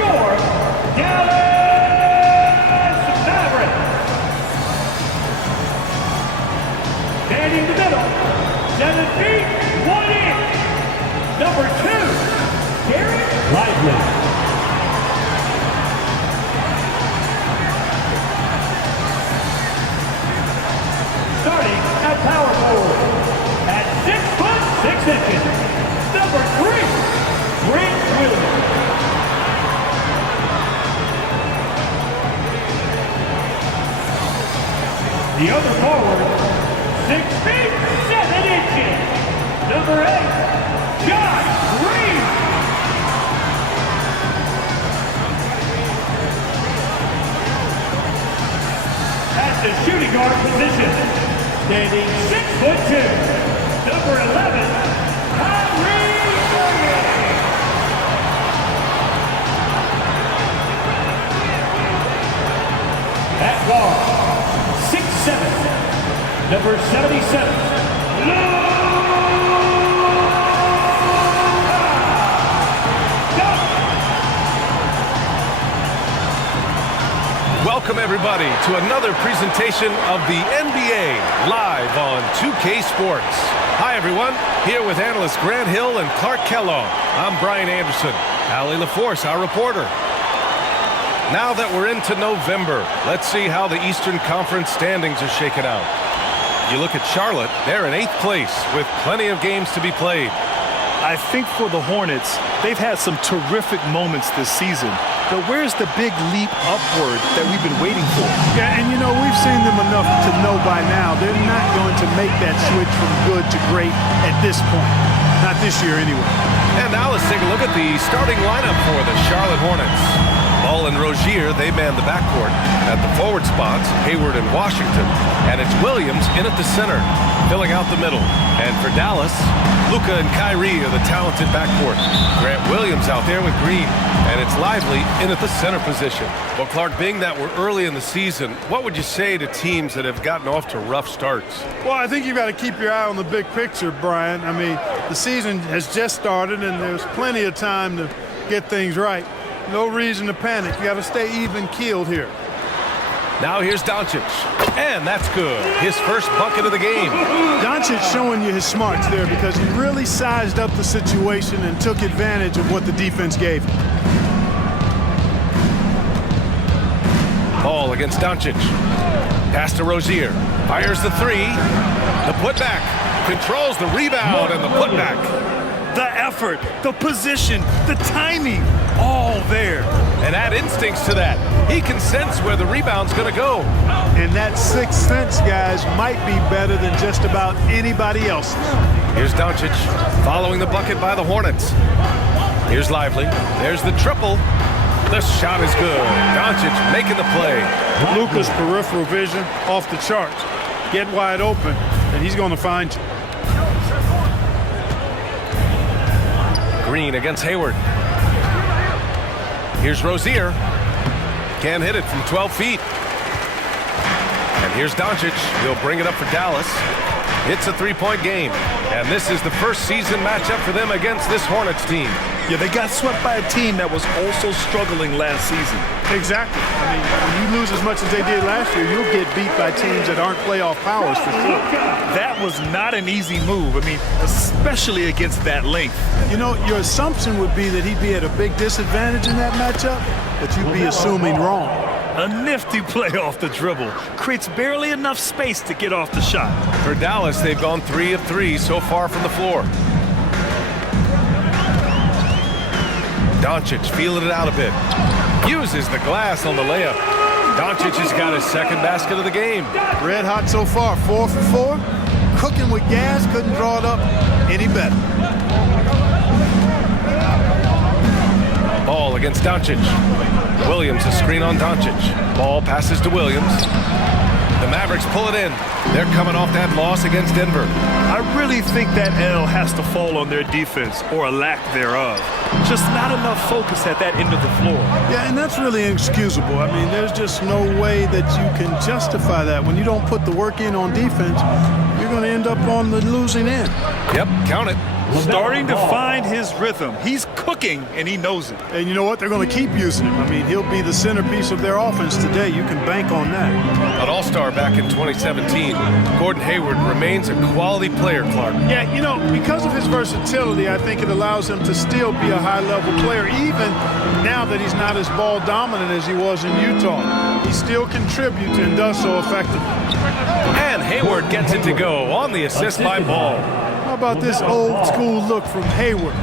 your Dallas Mavericks. Standing in the middle, 7 feet, 1 inch. Number 2, Gary Lively. Starting at power forward at 6 foot 6 inches. Number 3, Grant Williams. The other forward, 6 feet 7 inches. Number 8, John Green. At the shooting guard position, standing 6 foot 2, number 11, Kyrie Irving. At guard, 6'7", number 77, Welcome everybody to another presentation of the NBA live on 2K Sports. Hi everyone, here with analysts Grant Hill and Clark Kellogg. I'm Brian Anderson. Allie LaForce, our reporter. Now that we're into November, let's see how the Eastern Conference standings are shaken out. You look at Charlotte, they're in 8th place with plenty of games to be played. I think for the Hornets, they've had some terrific moments this season. But where's the big leap upward that we've been waiting for? Yeah, and you know, we've seen them enough to know by now they're not going to make that switch from good to great at this point. Not this year anyway. And now let's take a look at the starting lineup for the Charlotte Hornets. Ball and Rozier, they man the backcourt. At the forward spots, Hayward and Washington. And it's Williams in at the center, filling out the middle. And for Dallas, Luka and Kyrie are the talented backcourt. Grant Williams out there with Green. And it's Lively in at the center position. Well, Clark, being that we're early in the season, what would you say to teams that have gotten off to rough starts? Well, I think you've got to keep your eye on the big picture, Brian. I mean, the season has just started, and there's plenty of time to get things right. No reason to panic. You got to stay even-keeled here. Now here's Doncic, and that's good. His first bucket of the game. Doncic showing you his smarts there because he really sized up the situation and took advantage of what the defense gave him. Ball against Doncic. Pass to Rozier. Fires the three. The putback. Controls the rebound and the putback. The effort, the position, the timing, all there. And add instincts to that. He can sense where the rebound's going to go. And that sixth sense, guys, might be better than just about anybody else's. Here's Doncic following the bucket by the Hornets. Here's Lively. There's the triple. The shot is good. Doncic making the play. Luka's peripheral vision off the charts. Get wide open, and he's going to find you. Green against Hayward. Here's Rozier. Can't hit it from 12 feet. And here's Doncic. He'll bring it up for Dallas. It's a three-point game. And this is the first season matchup for them against this Hornets team. Yeah, they got swept by a team that was also struggling last season. Exactly. I mean, when you lose as much as they did last year, you'll get beat by teams that aren't playoff powers for sure. That was not an easy move. I mean, especially against that length. You know, your assumption would be that he'd be at a big disadvantage in that matchup, but you'd be assuming wrong. A nifty play off the dribble. Creates barely enough space to get off the shot. For Dallas, they've gone 3 of 3 so far from the floor. Doncic feeling it out a bit. Uses the glass on the layup. Doncic has got his second basket of the game. Red hot so far, 4 for 4. Cooking with gas, couldn't draw it up any better. Ball against Doncic. Williams a screen on Doncic. Ball passes to Williams. The Mavericks pull it in. They're coming off that loss against Denver. I really think that L has to fall on their defense, or a lack thereof. Just not enough focus at that end of the floor. Yeah, and that's really inexcusable. I mean, there's just no way that you can justify that. When you don't put the work in on defense, you're going to end up on the losing end. Yep, count it. Starting to find his rhythm. He's cooking, and he knows it. And you know what? They're going to keep using him. I mean, he'll be the centerpiece of their offense today. You can bank on that. An all-star back in 2017, Gordon Hayward remains a quality player, Clark. Yeah, you know, because of his versatility, I think it allows him to still be a high-level player, even now that he's not as ball dominant as he was in Utah. He still contributes and does so effectively. And Hayward gets it to go on the assist by Ball. How about this old school look from Hayward?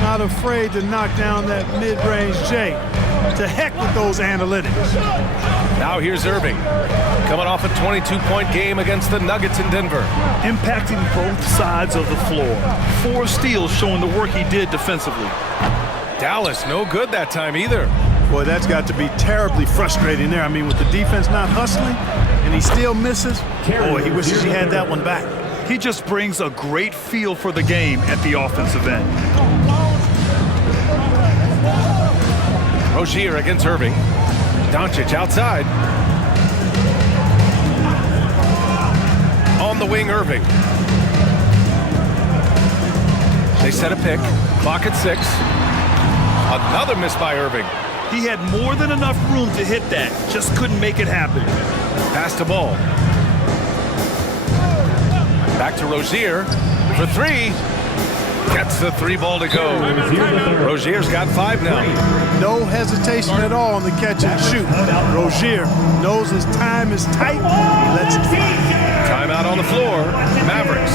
Not afraid to knock down that mid-range J. To heck with those analytics. Now here's Irving, coming off a 22-point game against the Nuggets in Denver. Impacting both sides of the floor. 4 steals showing the work he did defensively. Dallas, no good that time either. Boy, that's got to be terribly frustrating there. I mean, with the defense not hustling and he still misses, boy, he wishes he had that one back. He just brings a great feel for the game at the offensive end. Rozier against Irving. Doncic outside. On the wing, Irving. They set a pick. Clock at 6. Another miss by Irving. He had more than enough room to hit that. Just couldn't make it happen. Pass to Ball. Back to Rozier for 3. Gets the 3 ball to go. Rozier's got 5 now. No hesitation at all on the catch and shoot. Rozier knows his time is tight. He lets it fly. Timeout on the floor. Mavericks.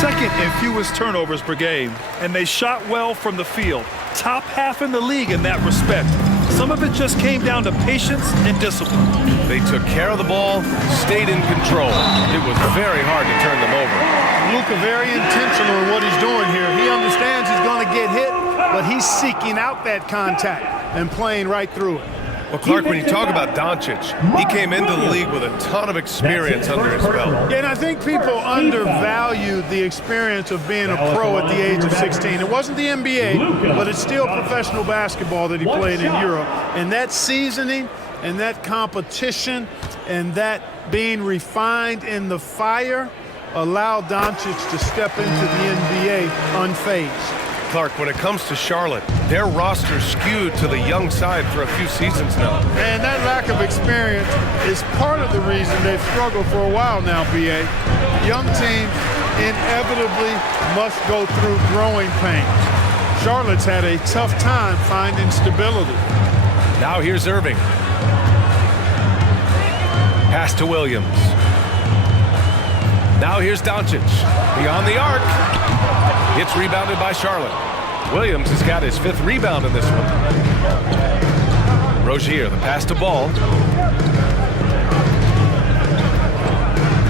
Second in fewest turnovers per game, and they shot well from the field. Top half in the league in that respect. Some of it just came down to patience and discipline. They took care of the ball, stayed in control. It was very hard to turn them over. Luka very intentional in what he's doing here. He understands he's going to get hit, but he's seeking out that contact and playing right through it. Well, Clark, when you talk about Doncic, he came into the league with a ton of experience under his belt. Yeah, and I think people undervalue the experience of being a pro at the age of 16. It wasn't the NBA, but it's still professional basketball that he played in Europe. And that seasoning and that competition and that being refined in the fire allowed Doncic to step into the NBA unfazed. Clark, when it comes to Charlotte, their roster skewed to the young side for a few seasons now. And that lack of experience is part of the reason they've struggled for a while now, B.A. Young teams inevitably must go through growing pains. Charlotte's had a tough time finding stability. Now here's Irving. Pass to Williams. Now here's Doncic. Beyond the arc. It's rebounded by Charlotte. Williams has got his 5th rebound in this one. Rozier, the pass to Ball.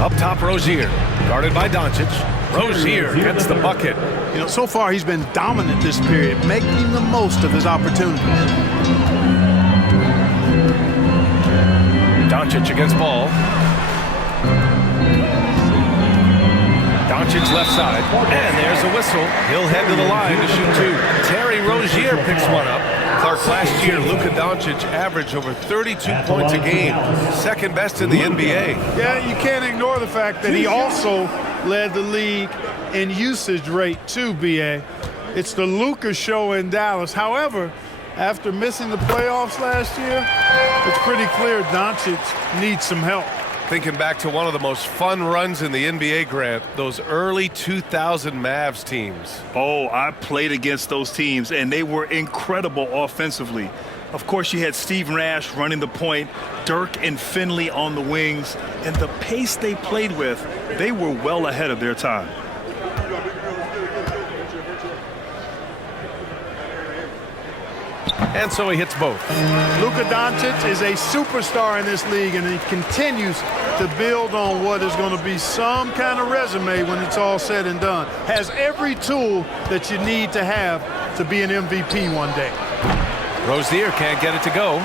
Up top, Rozier. Guarded by Doncic. Rozier gets the bucket. You know, so far he's been dominant this period, making the most of his opportunities. Doncic against Ball. Doncic left side, and there's a whistle. He'll head to the line to shoot 2. Terry Rozier picks one up. Clark, last year, Luka Doncic averaged over 32 points a game, 2nd best in the NBA. Yeah, you can't ignore the fact that he also led the league in usage rate too, B.A. It's the Luka show in Dallas. However, after missing the playoffs last year, it's pretty clear Doncic needs some help. Thinking back to one of the most fun runs in the NBA, Grant, those early 2000 Mavs teams. Oh, I played against those teams, and they were incredible offensively. Of course, you had Steve Nash running the point, Dirk and Finley on the wings, and the pace they played with, they were well ahead of their time. And so he hits both. Luka Doncic is a superstar in this league, and he continues to build on what is going to be some kind of resume when it's all said and done. Has every tool that you need to have to be an MVP one day. Rozier can't get it to go.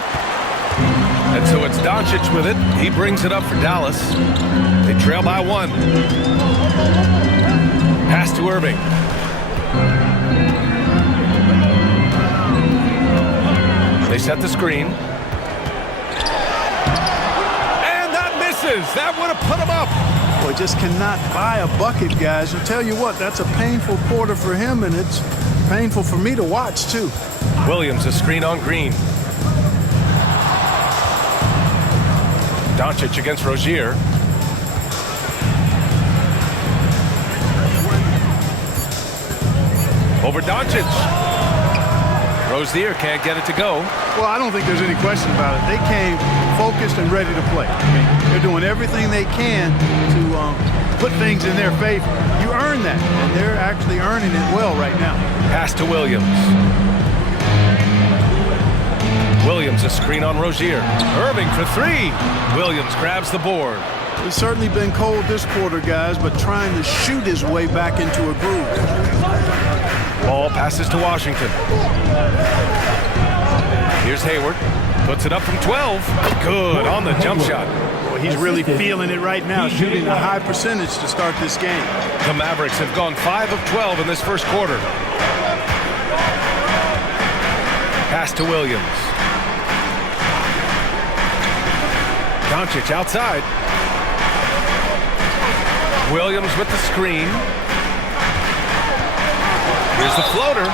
And so it's Doncic with it. He brings it up for Dallas. They trail by 1. Pass to Irving. They set the screen. misses. That would have put him up. Boy, just cannot buy a bucket, guys. I'll tell you what, that's a painful quarter for him, and it's painful for me to watch, too. Williams, a screen on Green. Doncic against Rozier. Over Doncic. Rozier can't get it to go. Well, I don't think there's any question about it. They came focused and ready to play. I mean, they're doing everything they can to put things in their favor. You earn that, and they're actually earning it well right now. Pass to Williams. Williams, a screen on Rozier. Irving for three. Williams grabs the board. It's certainly been cold this quarter, guys, but trying to shoot his way back into a groove. Ball passes to Washington. Here's Hayward. Puts it up from 12. Good on the jump shot. Well, he's really feeling it right now, shooting a high percentage to start this game. The Mavericks have gone 5 of 12 in this first quarter. Pass to Williams. Doncic outside. Williams with the screen. Here's the floater.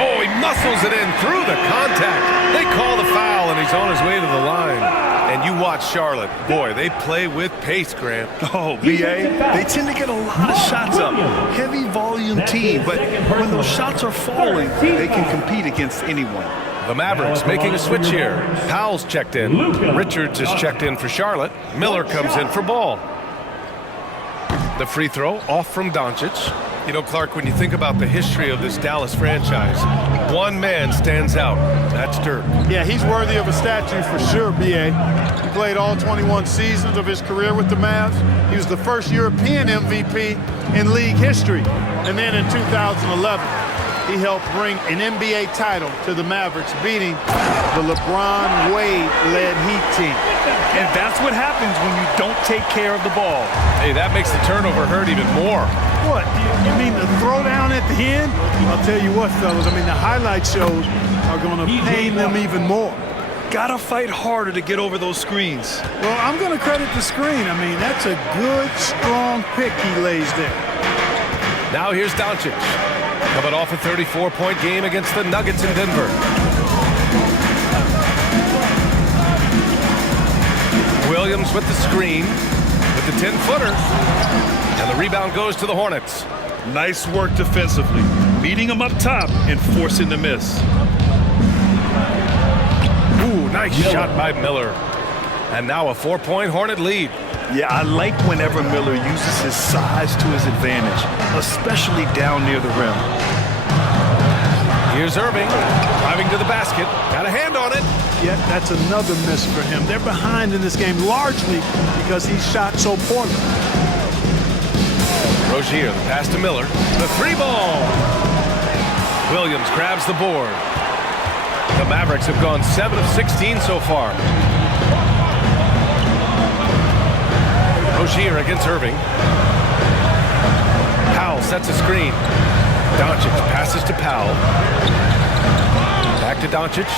Oh, he muscles it in through the contact. They call the foul, and he's on his way to the line. And you watch Charlotte. Boy, they play with pace, Grant. Oh, BA, they tend to get a lot of shots up. Heavy volume team, but when those shots are falling, they can compete against anyone. The Mavericks making a switch here. Powell's checked in. Richards is checked in for Charlotte. Miller comes in for Ball. The free throw off from Doncic. You know, Clark, when you think about the history of this Dallas franchise, one man stands out. That's Dirk. Yeah, he's worthy of a statue for sure, B.A. He played all 21 seasons of his career with the Mavs. He was the first European MVP in league history. And then in 2011, he helped bring an NBA title to the Mavericks, beating the LeBron Wade-led Heat team. And that's what happens when you don't take care of the ball. Hey, that makes the turnover hurt even more. What? You mean the throwdown at the end? I'll tell you what, fellas. I mean, the highlight shows are going to pain them even more. Gotta fight harder to get over those screens. Well, I'm going to credit the screen. I mean, that's a good, strong pick he lays there. Now here's Doncic. Coming off a 34-point game against the Nuggets in Denver. Williams with the screen, with the 10-footer. And the rebound goes to the Hornets. Nice work defensively, beating them up top and forcing the miss. Ooh, nice shot by Miller. And now a 4-point Hornet lead. Yeah, I like whenever Miller uses his size to his advantage, especially down near the rim. Here's Irving, driving to the basket. Got a hand on it. Yet that's another miss for him. They're behind in this game largely because he shot so poorly. Rozier, the pass to Miller. The three ball. Williams grabs the board. The Mavericks have gone 7 of 16 so far. Rozier against Irving. Powell sets a screen. Doncic passes to Powell. Back to Doncic.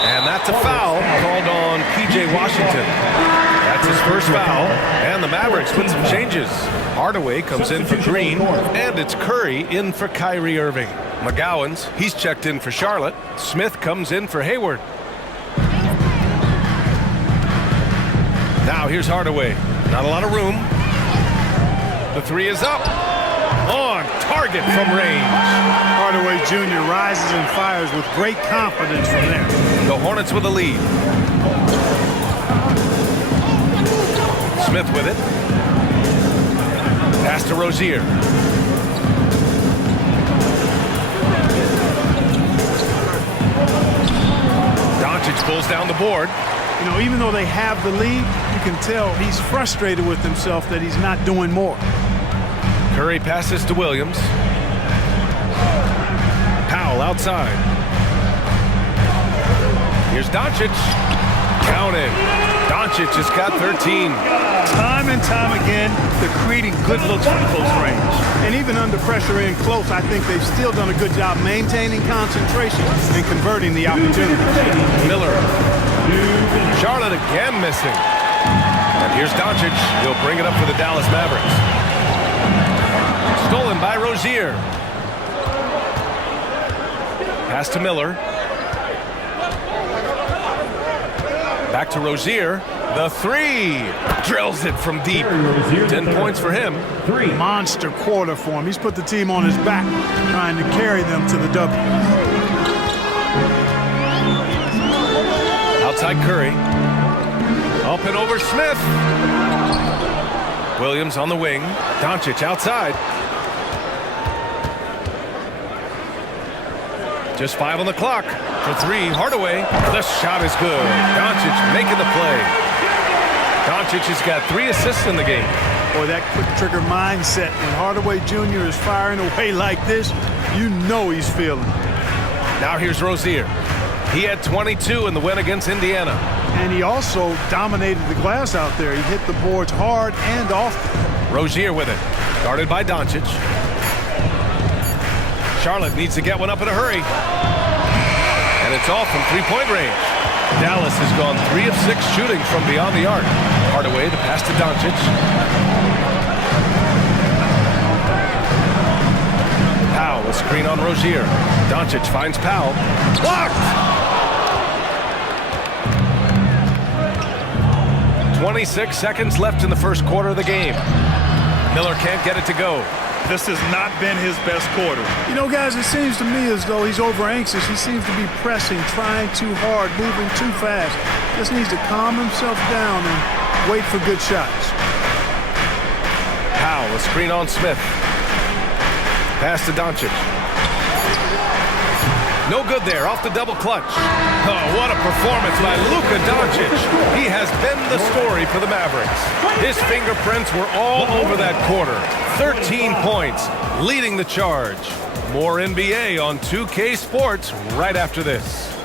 And that's a foul called on P.J. Washington. That's his first foul. And the Mavericks with some changes. Hardaway comes in for Green. And it's Curry in for Kyrie Irving. McGowan's, he's checked in for Charlotte. Smith comes in for Hayward. Now here's Hardaway. Not a lot of room. The three is up. On target from range. Hardaway Jr. rises and fires with great confidence from there. The Hornets with a lead. Smith with it. Pass to Rozier. Doncic pulls down the board. You know, even though they have the lead, you can tell he's frustrated with himself that he's not doing more. Curry passes to Williams. Powell outside. Here's Doncic. Counted. Doncic has got 13. Time and time again, they're creating good looks from close range. And even under pressure in close, I think they've still done a good job maintaining concentration and converting the opportunity. Miller. Charlotte again missing. And here's Doncic. He'll bring it up for the Dallas Mavericks. Stolen by Rozier. Pass to Miller. Back to Rozier. The three. Drills it from deep. 10 points for him. Monster quarter for him. He's put the team on his back, trying to carry them to the W. Outside Curry. Up and over Smith. Williams on the wing. Doncic outside. Just 5 on the clock. For 3, Hardaway. The shot is good. Doncic making the play. Doncic has got 3 assists in the game. Boy, that quick trigger mindset. When Hardaway Jr. is firing away like this, you know he's feeling it. Now here's Rozier. He had 22 in the win against Indiana. And he also dominated the glass out there. He hit the boards hard and often. Rozier with it. Guarded by Doncic. Charlotte needs to get one up in a hurry. And it's off from three-point range. Dallas has gone 3 of 6 shooting from beyond the arc. Hardaway, the pass to Doncic. Powell, a screen on Rozier. Doncic finds Powell. Blocked! 26 seconds left in the first quarter of the game. Miller can't get it to go. This has not been his best quarter. You know, guys, it seems to me as though he's over anxious. He seems to be pressing, trying too hard, moving too fast. Just needs to calm himself down and wait for good shots. Powell, a screen on Smith. Pass to Doncic. No good there, off the double clutch. Oh, what a performance by Luka Doncic. He has been the story for the Mavericks. His fingerprints were all over that quarter. 13 points, leading the charge. More NBA on 2K Sports right after this.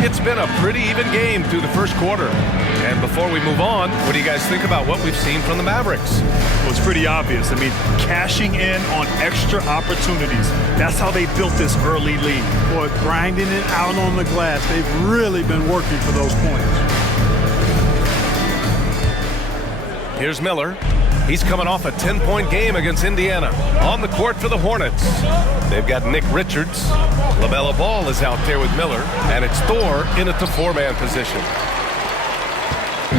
It's been a pretty even game through the first quarter. And before we move on, what do you guys think about what we've seen from the Mavericks? Well, it's pretty obvious. I mean, cashing in on extra opportunities. That's how they built this early lead. Boy, grinding it out on the glass. They've really been working for those points. Here's Miller. He's coming off a 10-point game against Indiana. On the court for the Hornets. They've got Nick Richards. LaMelo Ball is out there with Miller. And it's Thor in at the 4-man position.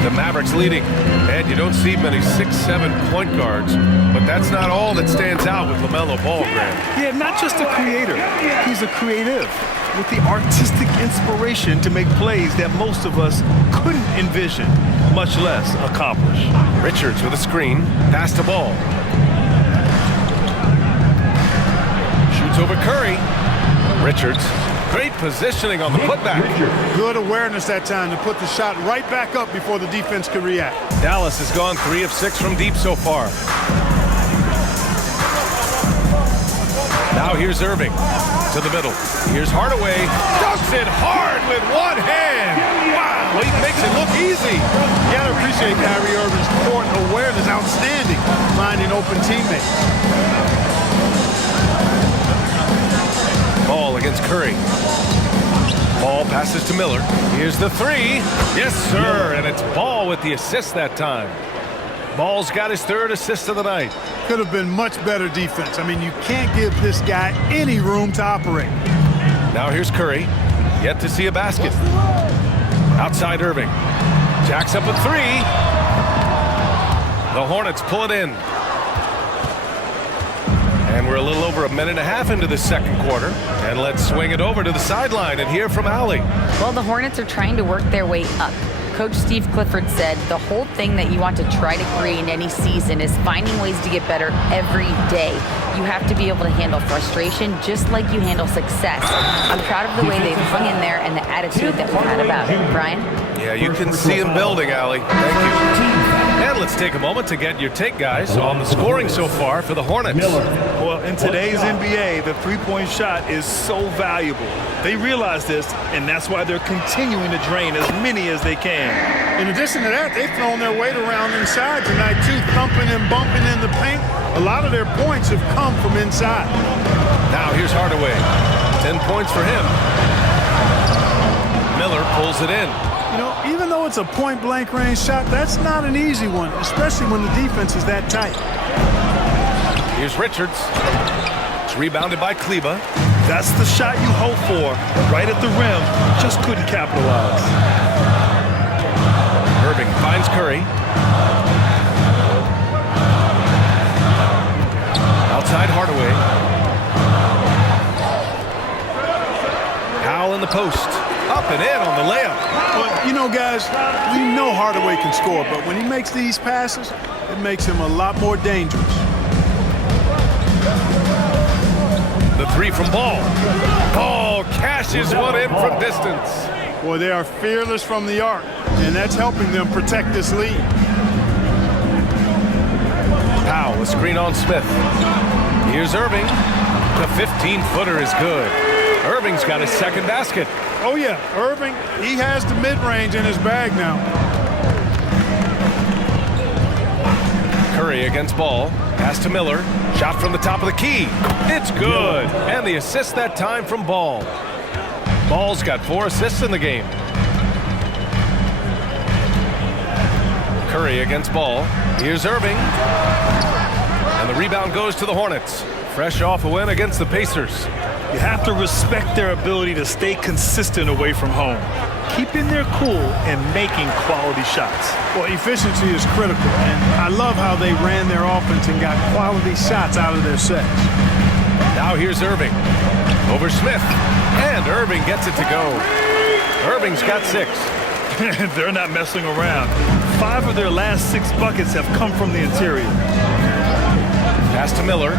The Mavericks leading. And you don't see many 6'7" point guards. But that's not all that stands out with LaMelo Ball, Graham. Yeah, not just a creator. He's a creative with the artistic inspiration to make plays that most of us couldn't envision, much less accomplish. Richards with a screen. Pass to Ball. Shoots over Curry. Richards. Great positioning on the putback. Good awareness that time to put the shot right back up before the defense could react. Dallas has gone 3 of 6 from deep so far. Now here's Irving to the middle. Here's Hardaway. Dunks it hard with one hand. Wow, he makes it look easy. You gotta appreciate Kyrie Irving's court awareness, outstanding, finding open teammates. Ball against Curry. Ball passes to Miller. Here's the 3. Yes, sir. And it's Ball with the assist that time. Ball's got his 3rd assist of the night. Could have been much better defense. I mean, you can't give this guy any room to operate. Now here's Curry. Yet to see a basket. Outside Irving. Jacks up a 3. The Hornets pull it in. And we're a little over a minute and a half into the second quarter. And let's swing it over to the sideline and hear from Allie. Well, the Hornets are trying to work their way up. Coach Steve Clifford said the whole thing that you want to try to create in any season is finding ways to get better every day. You have to be able to handle frustration just like you handle success. I'm proud of the way they've hung in there and the attitude that we've had about it. Brian? Yeah, you can see him building, Allie. Thank you. And let's take a moment to get your take, guys, on the scoring so far for the Hornets. Well, in today's NBA, the three-point shot is so valuable. They realize this, and that's why they're continuing to drain as many as they can. In addition to that, they've thrown their weight around inside tonight, too, thumping and bumping in the paint. A lot of their points have come from inside. Now here's Hardaway. 10 points for him. Miller pulls it in. You know, even though it's a point-blank range shot, that's not an easy one, especially when the defense is that tight. Here's Richards. It's rebounded by Kleba. That's the shot you hope for, right at the rim. Just couldn't capitalize. Irving finds Curry. Outside Hardaway. Powell in the post. Up and in on the layup. But, you know, guys, we know Hardaway can score, but when he makes these passes, it makes him a lot more dangerous. The three from Ball. Ball cashes one in from distance. Boy, they are fearless from the arc, and that's helping them protect this lead. Powell, a screen on Smith. Here's Irving. The 15-footer is good. Irving's got his second basket. Oh, yeah, Irving, he has the mid-range in his bag now. Curry against Ball. Pass to Miller. Shot from the top of the key. It's good. And the assist that time from Ball. Ball's got 4 assists in the game. Curry against Ball. Here's Irving. And the rebound goes to the Hornets. Fresh off a win against the Pacers. You have to respect their ability to stay consistent away from home, keeping their cool and making quality shots. Well, efficiency is critical, and I love how they ran their offense and got quality shots out of their sets. Now here's Irving. Over Smith. And Irving gets it to go. Irving's got 6. They're not messing around. 5 of their last 6 buckets have come from the interior. Pass to Miller.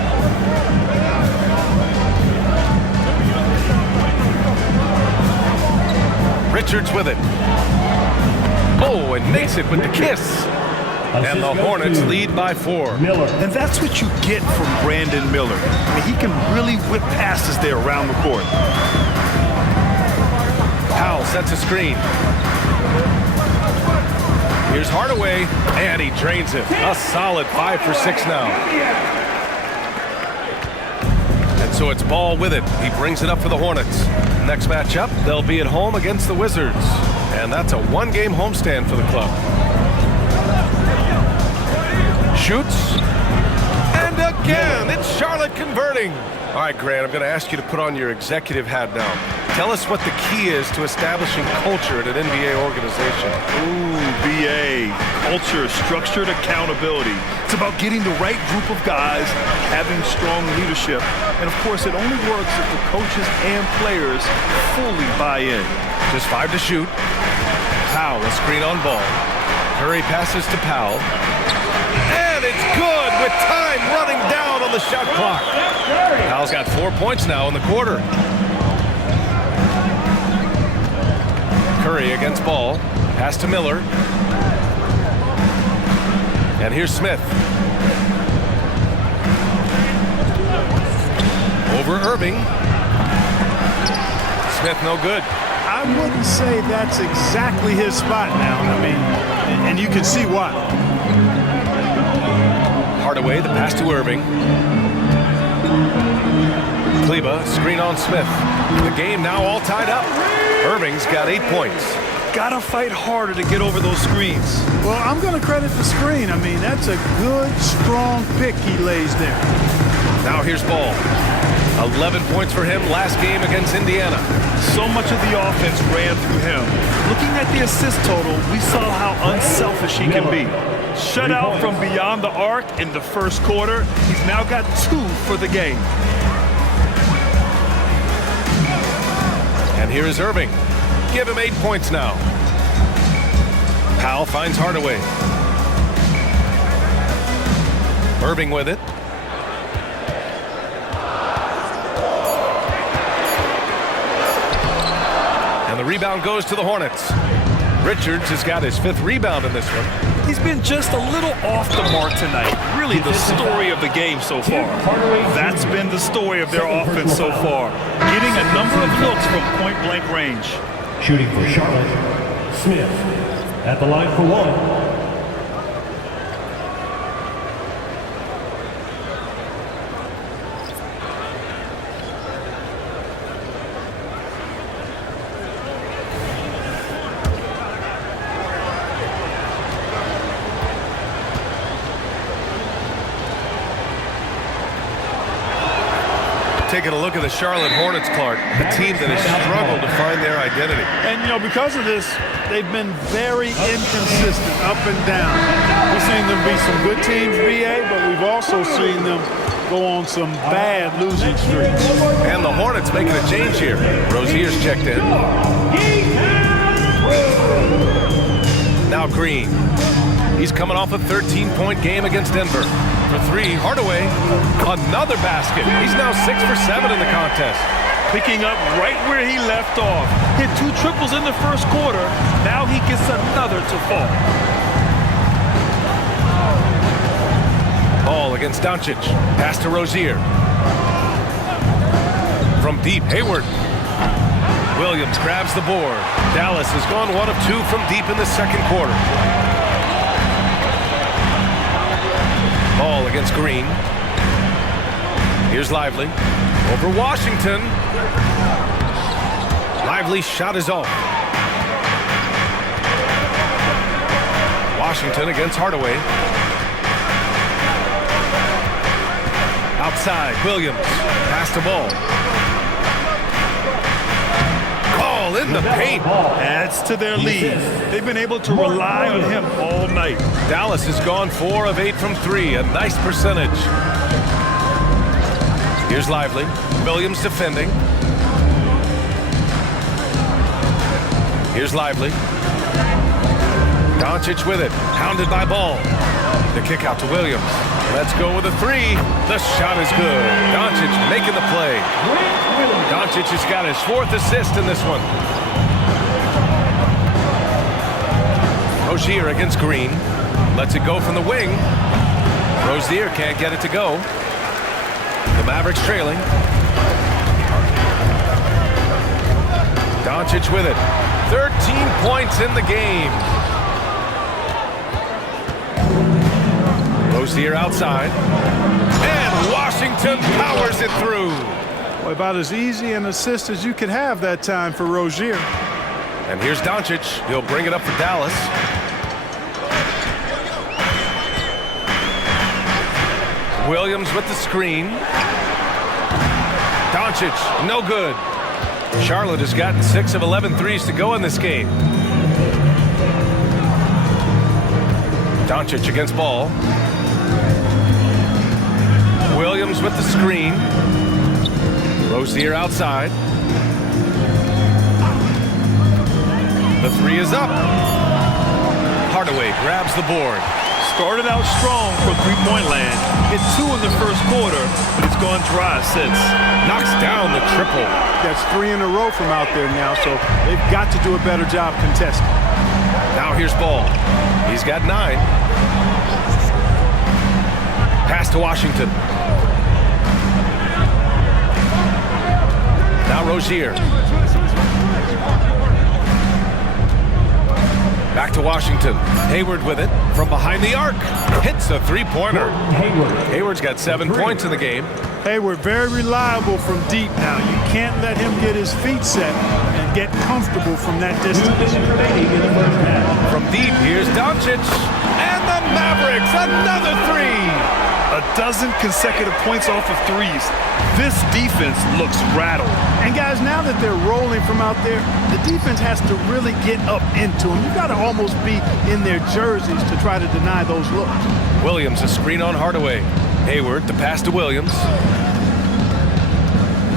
Richards with it. Oh, and makes it with the kiss. And the Hornets lead by 4. And that's what you get from Brandon Miller. I mean, he can really whip passes there around the court. Powell sets a screen. Here's Hardaway, and he drains it. A solid 5 for 6 now. And so it's Ball with it. He brings it up for the Hornets. Next matchup, they'll be at home against the Wizards. And that's a 1-game homestand for the club. Shoots. And again, it's Charlotte converting. All right, Grant, I'm going to ask you to put on your executive hat now. Tell us what the key is to establishing culture at an NBA organization. Ooh, BA. Culture, structured accountability. It's about getting the right group of guys, having strong leadership. And, of course, it only works if the coaches and players fully buy in. Just 5 to shoot. Powell, a screen on Ball. Curry passes to Powell. And it's good with time running down on the shot clock. Powell's got 4 points now in the quarter. Curry against Ball. Pass to Miller. And here's Smith. Over Irving. Smith no good. I wouldn't say that's exactly his spot now. I mean, and you can see why. Hardaway, the pass to Irving. Kleba, screen on Smith. The game now all tied up. Irving's got 8 points. Gotta fight harder to get over those screens. Well, I'm going to credit the screen. I mean, that's a good, strong pick he lays there. Now here's Ball. 11 points for him last game against Indiana. So much of the offense ran through him. Looking at the assist total, we saw how unselfish he can be. Shut out from beyond the arc in the first quarter. He's now got 2 for the game. And here is Irving. Give him 8 points now. Powell finds Hardaway. Irving with it. And the rebound goes to the Hornets. Richards has got his 5th rebound in this one. He's been just a little off the mark tonight. Really the story of the game so far. That's been the story of their offense so far. Getting a number of looks from point-blank range. Shooting for Charlotte, Smith at the line for one. Taking a look at the Charlotte Hornets, Clark, a team that has struggled to find their identity. And, you know, because of this, they've been very inconsistent, up and down. We've seen them beat some good teams, BA, but we've also seen them go on some bad losing streaks. And the Hornets making a change here. Rozier's checked in. Now Green. He's coming off a 13-point game against Denver. For 3, Hardaway, another basket. He's now 6 for 7 in the contest. Picking up right where he left off. Hit 2 triples in the first quarter. Now he gets another to fall. Ball against Doncic. Pass to Rozier. From deep, Hayward. Williams grabs the board. Dallas has gone 1 of 2 from deep in the second quarter. Ball against Green. Here's Lively. Over Washington. Lively's shot is off. Washington against Hardaway. Outside, Williams. Pass the ball. Call in the paint. Adds to their lead. They've been able to rely on him all night. Dallas has gone 4 of 8 from 3. A nice percentage. Here's Lively. Williams defending. Here's Lively. Doncic with it. Hounded by Ball. The kick out to Williams. Let's go with a 3. The shot is good. Doncic making the play. Doncic has got his 4th assist in this one. Rozier against Green. Lets it go from the wing. Rozier can't get it to go. The Mavericks trailing. Doncic with it. 13 points in the game. Rozier outside. And Washington powers it through. Well, about as easy an assist as you could have that time for Rozier. And here's Doncic. He'll bring it up for Dallas. Williams with the screen. Doncic, no good. Charlotte has gotten 6 of 11 threes to go in this game. Doncic against Ball. Williams with the screen. Rozier outside. The 3 is up. Hardaway grabs the board. Started out strong for three-point land. Hit 2 in the first quarter, but it's gone dry since. Knocks down the triple. That's 3 in a row from out there now, so they've got to do a better job contesting. Now here's Ball. He's got 9. Pass to Washington. Now Rozier. Back to Washington. Hayward with it from behind the arc. Hits a 3-pointer. Hayward's got 7 points in the game. Hayward very reliable from deep now. You can't let him get his feet set and get comfortable from that distance. From deep, here's Doncic. And the Mavericks, another 3. A dozen consecutive points off of threes. This defense looks rattled. And guys, now that they're rolling from out there, the defense has to really get up into them. You've got to almost be in their jerseys to try to deny those looks. Williams, a screen on Hardaway. Hayward, the pass to Williams.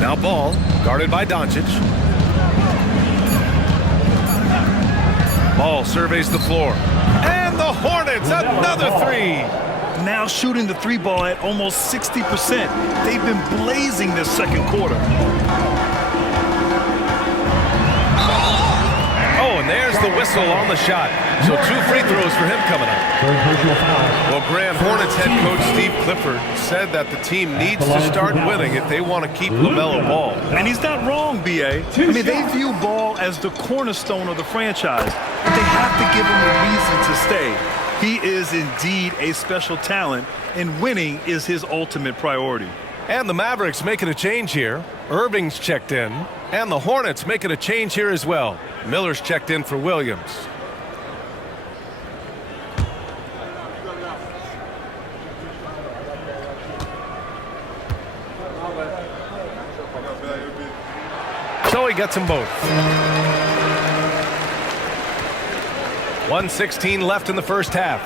Now Ball, guarded by Doncic. Ball surveys the floor. And the Hornets, another three. Now shooting the three ball at almost 60%. They've been blazing this second quarter. Oh, and there's the whistle on the shot. So 2 free throws for him coming up. Well, Grand Hornets head coach Steve Clifford said that the team needs to start winning if they want to keep LaMelo Ball. And he's not wrong, B.A. I mean, they view Ball as the cornerstone of the franchise. But they have to give him a reason to stay. He is indeed a special talent, and winning is his ultimate priority. And the Mavericks making a change here. Irving's checked in. And the Hornets making a change here as well. Miller's checked in for Williams. So he gets them both. 1:16 left in the first half.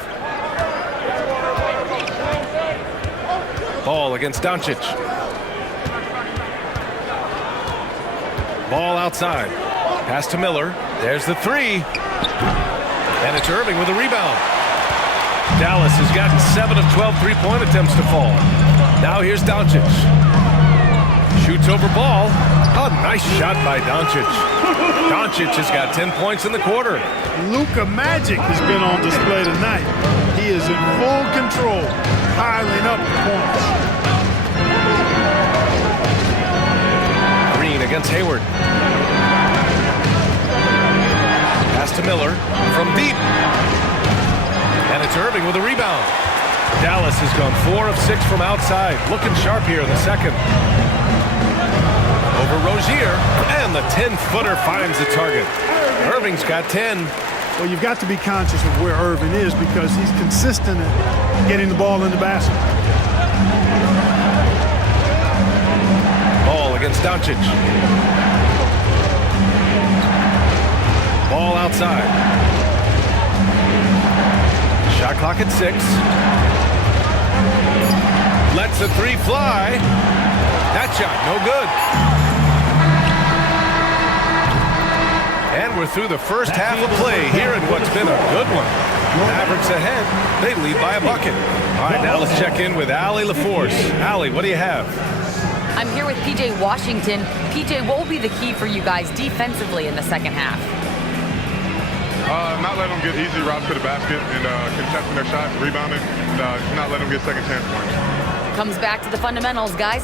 Ball against Doncic. Ball outside. Pass to Miller. There's the three. And it's Irving with a rebound. Dallas has gotten 7 of 12 three-point attempts to fall. Now here's Doncic. Shoots over Ball. A nice shot by Doncic. Doncic has got 10 points in the quarter. Luka Magic has been on display tonight. He is in full control, piling up points. Green against Hayward. Pass to Miller from deep. And it's Irving with a rebound. Dallas has gone 4 of 6 from outside. Looking sharp here in the second. Over Rozier, and the 10-footer finds the target. Irving's got 10. Well, you've got to be conscious of where Irving is because he's consistent at getting the ball in the basket. Ball against Doncic. Ball outside. Shot clock at 6. Lets the three fly. That shot, no good. And we're through the first half of play here in what's been a good one. Mavericks ahead. They lead by a bucket. All right, now let's check in with Allie LaForce. Allie, what do you have? I'm here with P.J. Washington. P.J., what will be the key for you guys defensively in the second half? Not letting them get easy routes to the basket and contesting their shot, rebounding, and not letting them get second chance points. Comes back to the fundamentals, guys.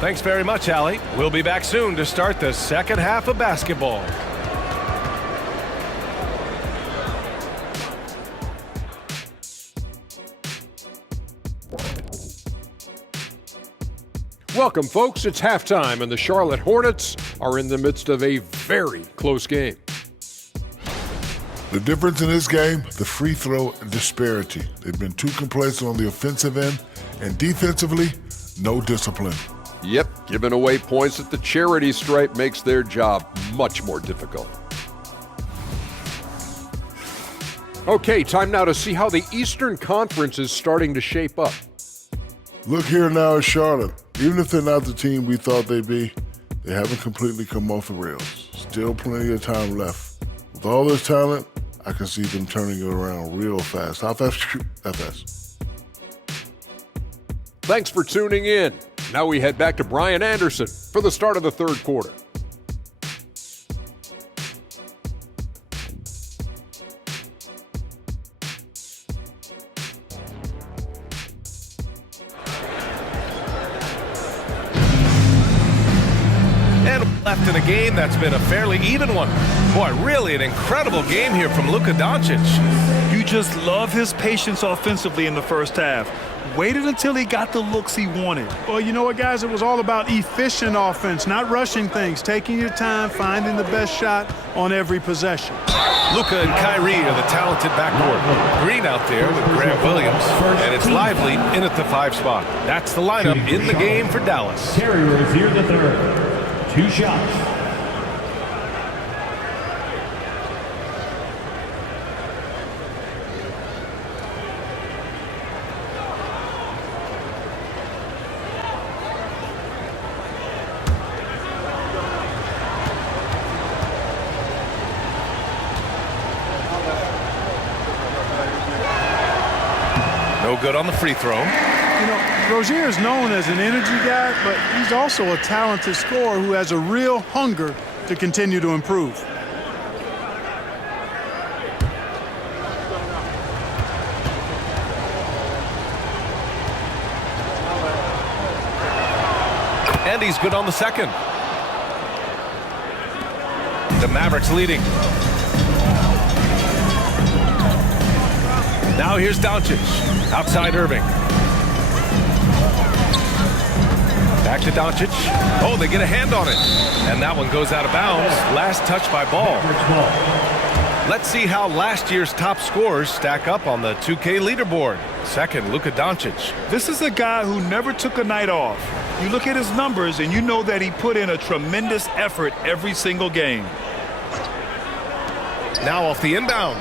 Thanks very much, Allie. We'll be back soon to start the second half of basketball. Welcome, folks. It's halftime, and the Charlotte Hornets are in the midst of a very close game. The difference in this game, the free throw disparity. They've been too complacent on the offensive end, and defensively, no discipline. Yep, giving away points at the charity stripe makes their job much more difficult. Okay, time now to see how the Eastern Conference is starting to shape up. Look here now at Charlotte. Even if they're not the team we thought they'd be, they haven't completely come off the rails. Still plenty of time left. With all this talent, I can see them turning it around real fast. How fast? That fast. Thanks for tuning in. Now we head back to Brian Anderson for the start of the third quarter. Left in a game that's been a fairly even one. Boy, really an incredible game here from Luka Doncic. You just love his patience offensively in the first half. Waited until he got the looks he wanted. Well, you know what, guys? It was all about efficient offense, not rushing things, taking your time, finding the best shot on every possession. Luka and Kyrie are the talented backcourt. Green out there with Grant Williams, and it's Lively in at the 5 spot. That's the lineup in the game for Dallas. Terry Rozier the third. 2 shots. No good on the free throw. You know, Rozier is known as an energy guy, but he's also a talented scorer who has a real hunger to continue to improve. And he's good on the second. The Mavericks leading. Now here's Doncic. Outside Irving. Back to Doncic. Oh, they get a hand on it. And that one goes out of bounds. Last touch by Ball. Let's see how last year's top scorers stack up on the 2K leaderboard. Second, Luka Doncic. This is a guy who never took a night off. You look at his numbers and you know that he put in a tremendous effort every single game. Now off the inbound.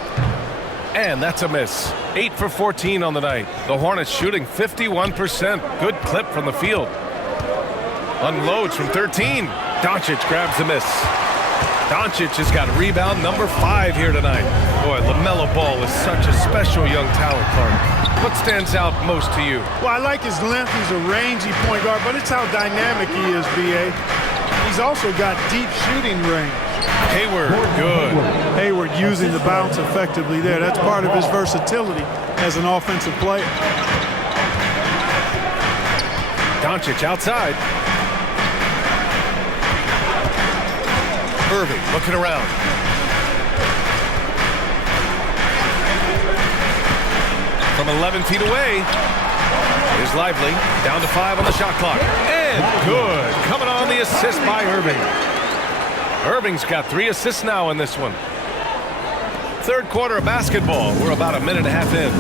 And that's a miss. 8 for 14 on the night. The Hornets shooting 51%. Good clip from the field. Unloads from 13. Doncic grabs the miss. Doncic has got rebound number 5 here tonight. Boy, LaMelo Ball is such a special young talent, Clark. What stands out most to you? Well, I like his length. He's a rangy point guard, but it's how dynamic he is, B.A. He's also got deep shooting range. Hayward, good. Hayward using the bounce effectively there. That's part of his versatility as an offensive player. Doncic outside. Irving looking around. From 11 feet away. Here's Lively. Down to 5 on the shot clock. And good. Coming on the assist by Irving. Irving's got 3 assists now in this one. Third quarter of basketball. We're about a minute and a half in.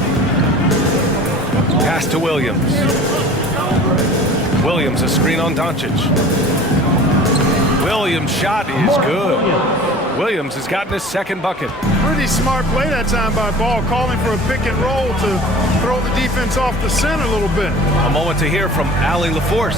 Pass to Williams. Williams a screen on Doncic. Williams' shot is good. Williams has gotten his second bucket. Pretty smart play that time by Ball, calling for a pick and roll to throw the defense off the center a little bit. A moment to hear from Allie LaForce.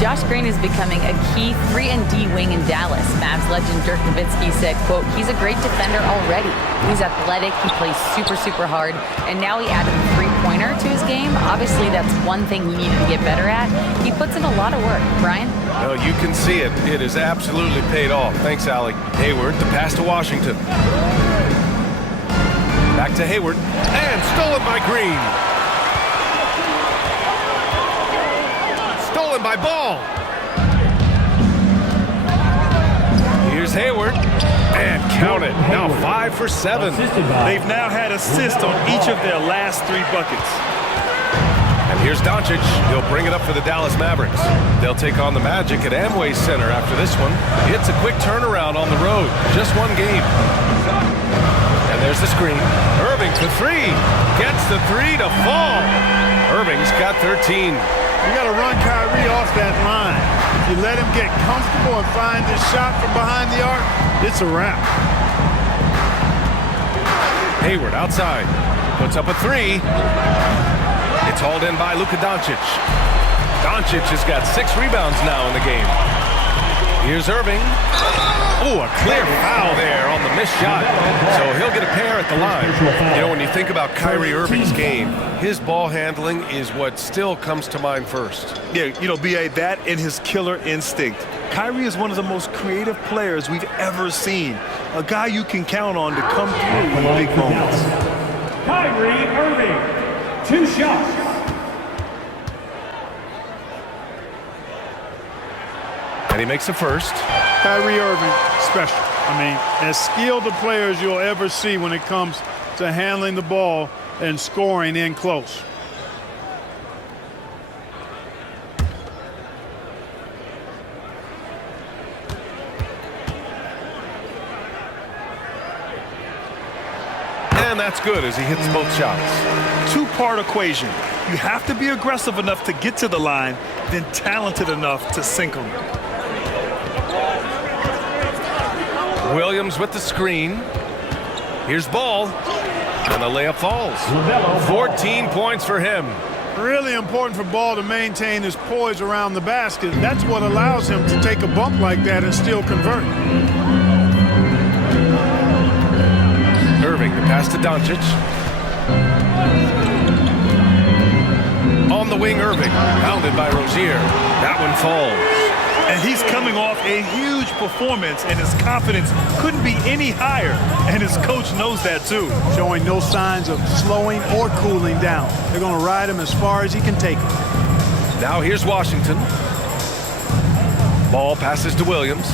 Josh Green is becoming a key 3-and-D wing in Dallas. Mavs legend Dirk Nowitzki said, quote, he's a great defender already. He's athletic, he plays super, super hard, and now he added a three-pointer to his game. Obviously, that's one thing he needed to get better at. He puts in a lot of work. Brian? Well, you can see it. It has absolutely paid off. Thanks, Allie. Hayward, the pass to Washington. Back to Hayward. And stolen by Green. Stolen by Ball. Here's Hayward. And count it. Now 5 for 7. They've now had assists on each of their last 3 buckets. And here's Doncic. He'll bring it up for the Dallas Mavericks. They'll take on the Magic at Amway Center after this one. It's a quick turnaround on the road. Just one game. And there's the screen. Irving for 3. Gets the 3 to fall. Irving's got 13. You got to run Kyrie off that line. If you let him get comfortable and find his shot from behind the arc, it's a wrap. Hayward outside. Puts up a 3. It's hauled in by Luka Doncic. Doncic has got 6 rebounds now in the game. Here's Irving. Oh, a clear foul there on the missed shot. So he'll get a pair at the line. You know, when you think about Kyrie Irving's game, his ball handling is what still comes to mind first. Yeah, you know, B.A., that and his killer instinct. Kyrie is one of the most creative players we've ever seen. A guy you can count on to come through in big moments. Kyrie Irving, 2 shots. And he makes the first. Kyrie Irving, special. I mean, as skilled a player as you'll ever see when it comes to handling the ball and scoring in close. And that's good as he hits both shots. 2-part equation. You have to be aggressive enough to get to the line, then talented enough to sink them. Williams with the screen. Here's Ball. And the layup falls. 14 points for him. Really important for Ball to maintain his poise around the basket. That's what allows him to take a bump like that and still convert. Irving, the pass to Doncic. On the wing, Irving. Pounded by Rozier. That one falls. And he's coming off a huge performance, and his confidence couldn't be any higher. And his coach knows that, too. Showing no signs of slowing or cooling down. They're going to ride him as far as he can take him. Now here's Washington. Ball passes to Williams.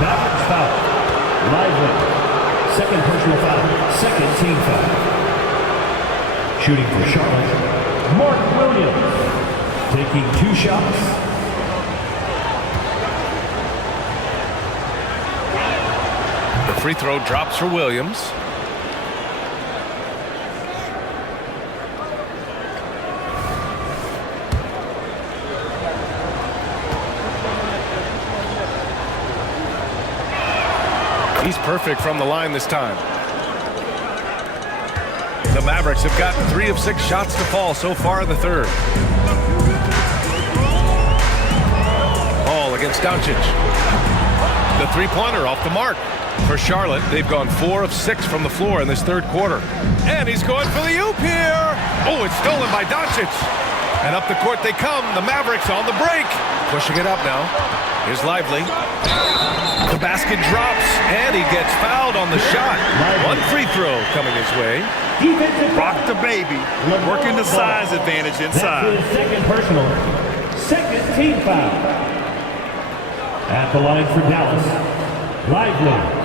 Mavericks foul. Lively. Second personal foul. Second team foul. Shooting for Charlotte, Mark Williams. Taking 2 shots. The free throw drops for Williams. He's perfect from the line this time. The Mavericks have gotten 3 of 6 shots to fall so far in the third. Ball against Doncic. The three-pointer off the mark. For Charlotte, they've gone 4 of 6 from the floor in this third quarter. And he's going for the oop here. Oh, it's stolen by Doncic. And up the court they come. The Mavericks on the break. Pushing it up now. Here's Lively. The basket drops, and he gets fouled on the shot. One free throw coming his way. Rock the baby. Working the size advantage inside. That's his second personal. Second team foul. At the line for Dallas, Lively.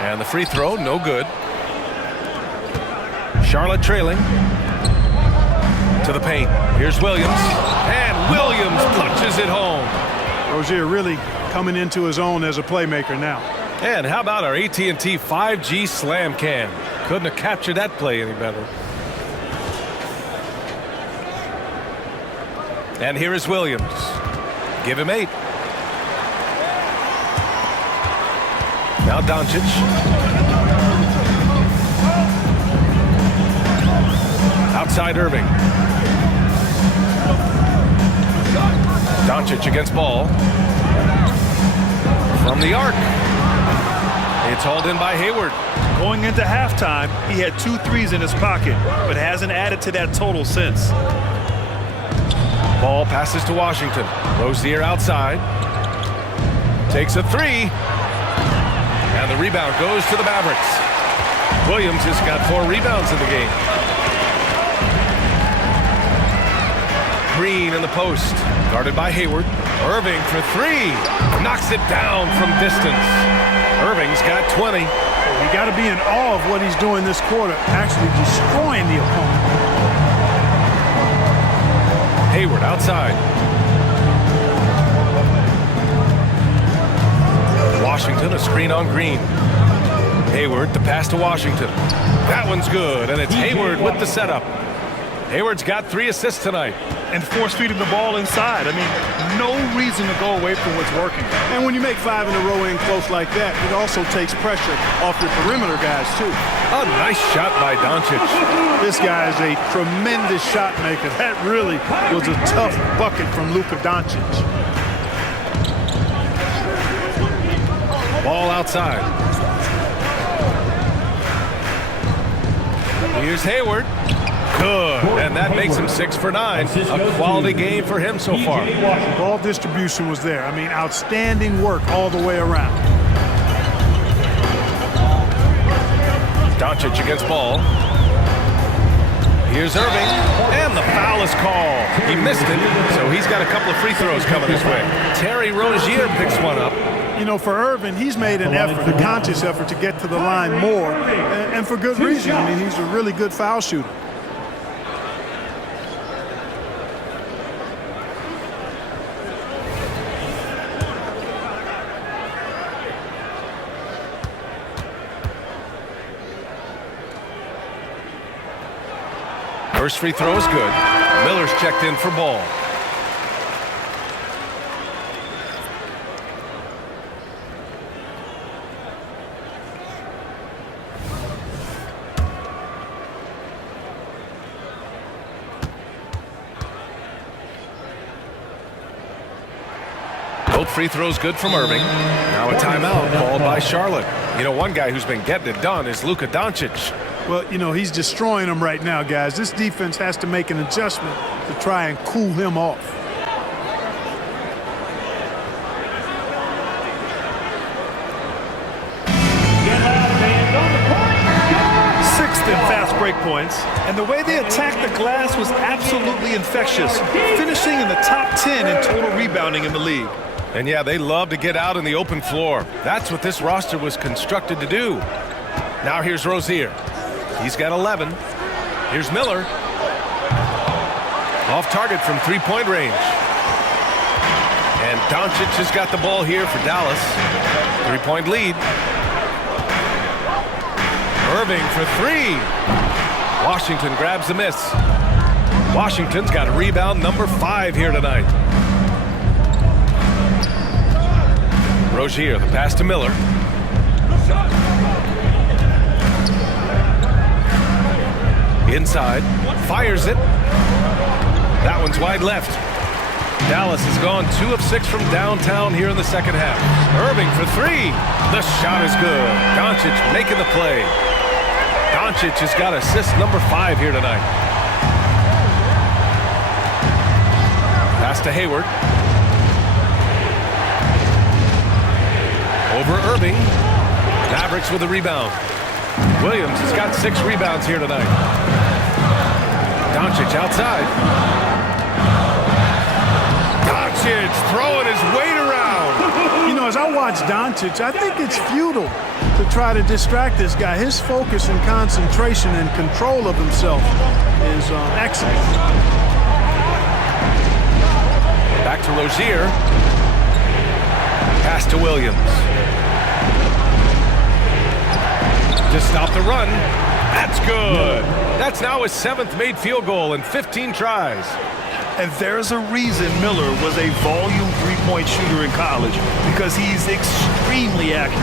And the free throw, no good. Charlotte trailing. To the paint. Here's Williams. And Williams punches it home. Rozier really coming into his own as a playmaker now. And how about our AT&T 5G slam cam? Couldn't have captured that play any better. And here is Williams. Give him 8. Now Doncic. Outside Irving. Doncic against ball. From the arc. It's hauled in by Hayward. Going into halftime, he had 2 threes in his pocket, but hasn't added to that total since. Ball passes to Washington. Rozier outside. Takes a 3. And the rebound goes to the Mavericks. Williams has got 4 rebounds in the game. Green in the post. Guarded by Hayward. Irving for 3. Knocks it down from distance. Irving's got 20. You got to be in awe of what he's doing this quarter, actually destroying the opponent. Hayward outside. Washington, a screen on Green. Hayward, the pass to Washington. That one's good, and it's Hayward with the setup. Hayward's got 3 assists tonight. And force-feeding the ball inside. I mean, no reason to go away from what's working. And when you make 5 in a row in close like that, it also takes pressure off your perimeter guys, too. A nice shot by Doncic. This guy is a tremendous shot maker. That really was a tough bucket from Luka Doncic. Ball outside. Here's Hayward. Good, and that makes him 6 for 9. A quality game for him so far. Ball distribution was there. I mean, outstanding work all the way around. Doncic against ball. Here's Irving, and the foul is called. He missed it, so he's got a couple of free throws coming his way. Terry Rozier picks one up. You know, for Irving, he's made an effort, a conscious effort to get to the line more, and for good reason. I mean, he's a really good foul shooter. First free throw is good. Miller's checked in for ball. Both free throws good from Irving. Now a timeout called by Charlotte. You know, one guy who's been getting it done is Luka Doncic. Well, you know, he's destroying them right now, guys. This defense has to make an adjustment to try and cool him off. Sixth in fast break points, and the way they attacked the glass was absolutely infectious, finishing in the top 10 in total rebounding in the league. And yeah, they love to get out in the open floor. That's what this roster was constructed to do. Now here's Rozier. He's got 11. Here's Miller. Off target from three-point range. And Doncic has got the ball here for Dallas. Three-point lead. Irving for three. Washington grabs the miss. Washington's got rebound number 5 here tonight. Rozier, the pass to Miller. Inside, fires it. That one's wide left. Dallas has gone 2 of 6 from downtown here in the second half. Irving for three. The shot is good. Doncic making the play. Doncic has got assist number 5 here tonight. Pass to Hayward. Over Irving. Mavericks with a rebound. Williams has got 6 rebounds here tonight. Doncic outside. Doncic throwing his weight around. You know, as I watch Doncic, I think it's futile to try to distract this guy. His focus and concentration and control of himself is excellent. Back to Rozier. Pass to Williams. To stop the run. That's good. That's now his 7th made field goal in 15 tries. And there's a reason Miller was a volume three-point shooter in college, because he's extremely accurate.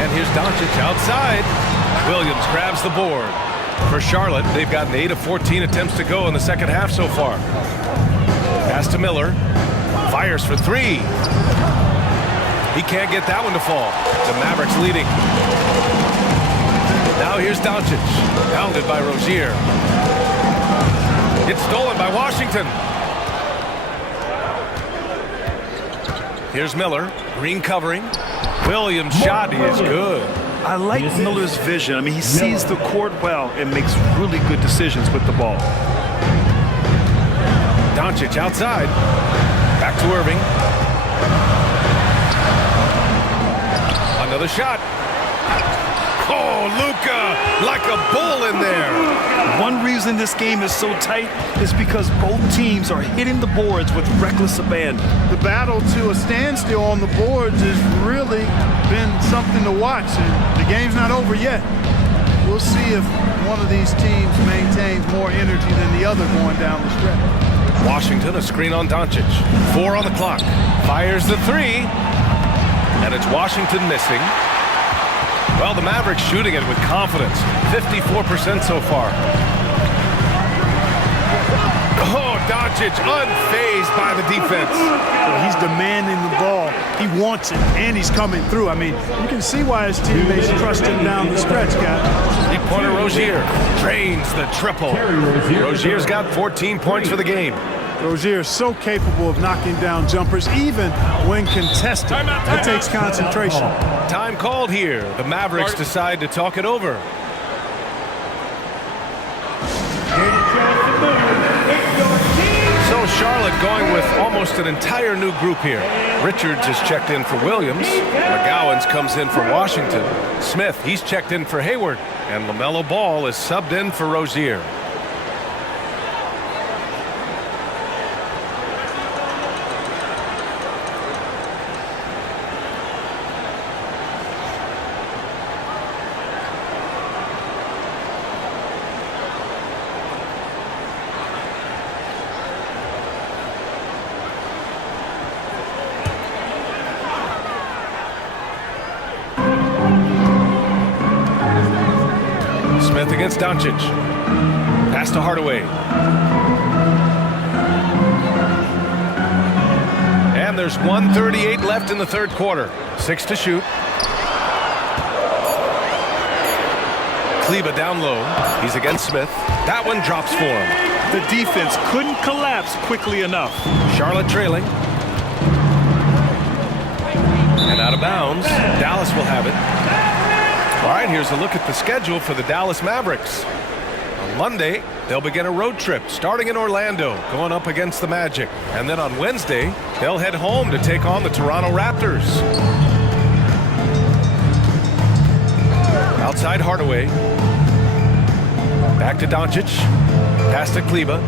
And here's Doncic outside. Williams grabs the board. For Charlotte, they've gotten 8 of 14 attempts to go in the second half so far. Pass to Miller. Fires for three. He can't get that one to fall. The Mavericks leading. Now here's Doncic. Pounded by Rozier. It's stolen by Washington. Here's Miller. Green covering. Williams' shot is good. I like Miller's vision. I mean, he sees the court well and makes really good decisions with the ball. Doncic outside. Back to Irving. Another shot. Oh, Luka, like a bull in there. One reason this game is so tight is because both teams are hitting the boards with reckless abandon. The battle to a standstill on the boards has really been something to watch, and the game's not over yet. We'll see if one of these teams maintains more energy than the other going down the stretch. Washington, a screen on Doncic. 4 on the clock. Fires the three. And it's Washington missing. Well, the Mavericks shooting it with confidence. 54% so far. Oh, Doncic unfazed by the defense. Well, he's demanding the ball. He wants it, and he's coming through. I mean, you can see why his teammates trust him down the stretch, guys. Three-pointer Rozier drains the triple. Rozier's got 14 points for the game. Rozier is so capable of knocking down jumpers, even when contested. It takes concentration. Time called here. The Mavericks decide to talk it over. So Charlotte going with almost an entire new group here. Richards is checked in for Williams. McGowan's comes in for Washington. Smith, he's checked in for Hayward. And LaMelo Ball is subbed in for Rozier. Smith against Doncic. Pass to Hardaway. And there's 1:38 left in the third quarter. 6 to shoot. Kleba down low. He's against Smith. That one drops for him. The defense couldn't collapse quickly enough. Charlotte trailing. And out of bounds. Dallas will have it. All right, here's a look at the schedule for the Dallas Mavericks. On Monday, they'll begin a road trip starting in Orlando, going up against the Magic. And then on Wednesday, they'll head home to take on the Toronto Raptors. Outside Hardaway. Back to Doncic. Pass to Kleba.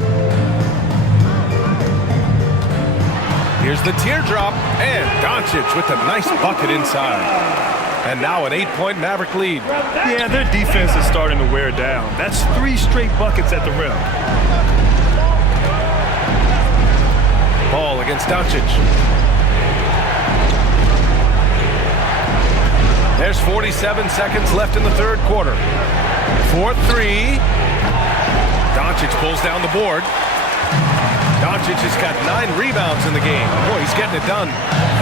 Here's the teardrop, and Doncic with a nice bucket inside. And now an 8-point Maverick lead. Yeah, their defense is starting to wear down. That's 3 straight buckets at the rim. Ball against Doncic. There's 47 seconds left in the third quarter. 4-3. Doncic pulls down the board. Doncic has got 9 rebounds in the game. Boy, he's getting it done.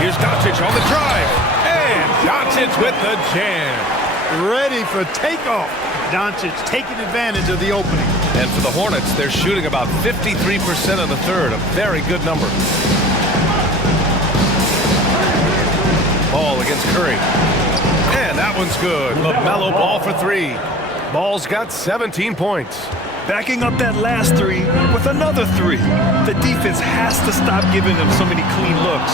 Here's Doncic on the drive. And Doncic with the jam. Ready for takeoff. Doncic taking advantage of the opening. And for the Hornets, they're shooting about 53% in the third. A very good number. Ball against Curry. And that one's good. LaMelo ball for 3. Ball's got 17 points. Backing up that last 3 with another 3. The defense has to stop giving them so many clean looks.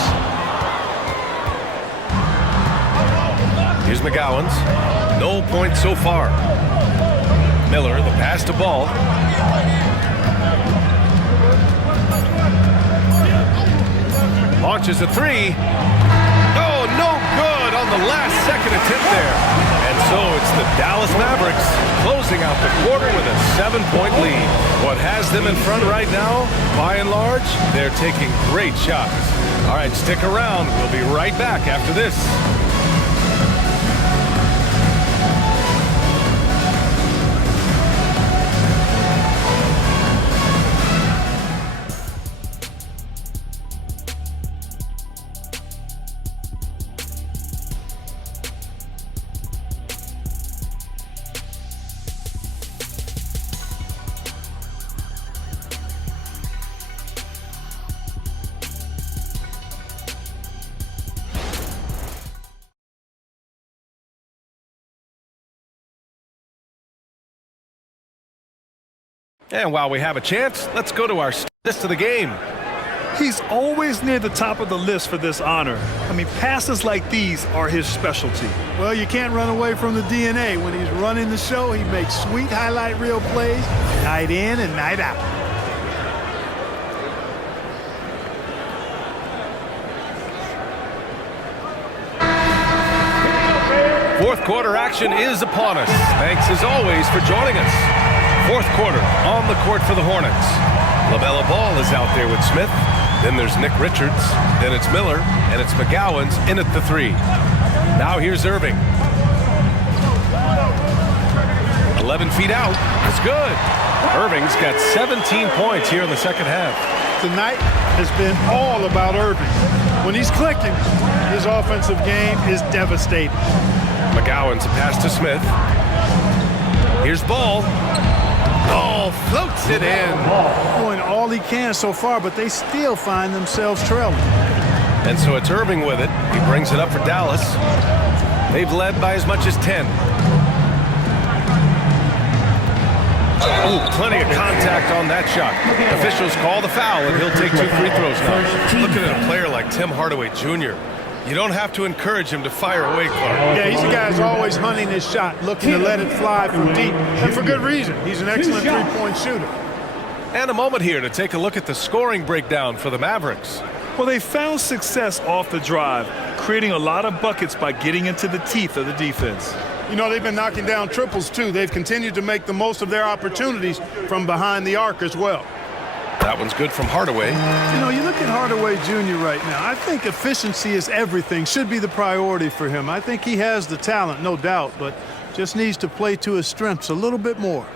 Here's McGowan's. No points so far. Miller, the pass to Ball. Launches a 3. Oh, no good on the last second attempt there. And so it's the Dallas Mavericks closing out the quarter with a 7-point lead. What has them in front right now, by and large, they're taking great shots. All right, stick around. We'll be right back after this. And while we have a chance, let's go to our list of the game. He's always near the top of the list for this honor. I mean, passes like these are his specialty. Well, you can't run away from the DNA. When he's running the show, he makes sweet highlight reel plays night in and night out. Fourth quarter action is upon us. Thanks as always for joining us. Fourth quarter on the court for the Hornets. LaMelo Ball is out there with Smith. Then there's Nick Richards. Then it's Miller. And it's McGowan's in at the 3. Now here's Irving. 11 feet out. It's good. Irving's got 17 points here in the second half. Tonight has been all about Irving. When he's clicking, his offensive game is devastating. McGowan's a pass to Smith. Here's Ball. Ball floats it in. Doing all he can so far, but they still find themselves trailing. And so it's Irving with it. He brings it up for Dallas. They've led by as much as 10. Oh, plenty of contact on that shot. Officials call the foul, and he'll take 2 free throws now. Looking at a player like Tim Hardaway Jr., you don't have to encourage him to fire away, Clark. Yeah, he's a guy who's always hunting his shot, looking to let it fly from deep, and for good reason. He's an excellent three-point shooter. And a moment here to take a look at the scoring breakdown for the Mavericks. Well, they found success off the drive, creating a lot of buckets by getting into the teeth of the defense. You know, they've been knocking down triples, too. They've continued to make the most of their opportunities from behind the arc as well. That one's good from Hardaway. You know, you look at Hardaway Jr. right now. I think efficiency is everything, should be the priority for him. I think he has the talent, no doubt, but just needs to play to his strengths a little bit more.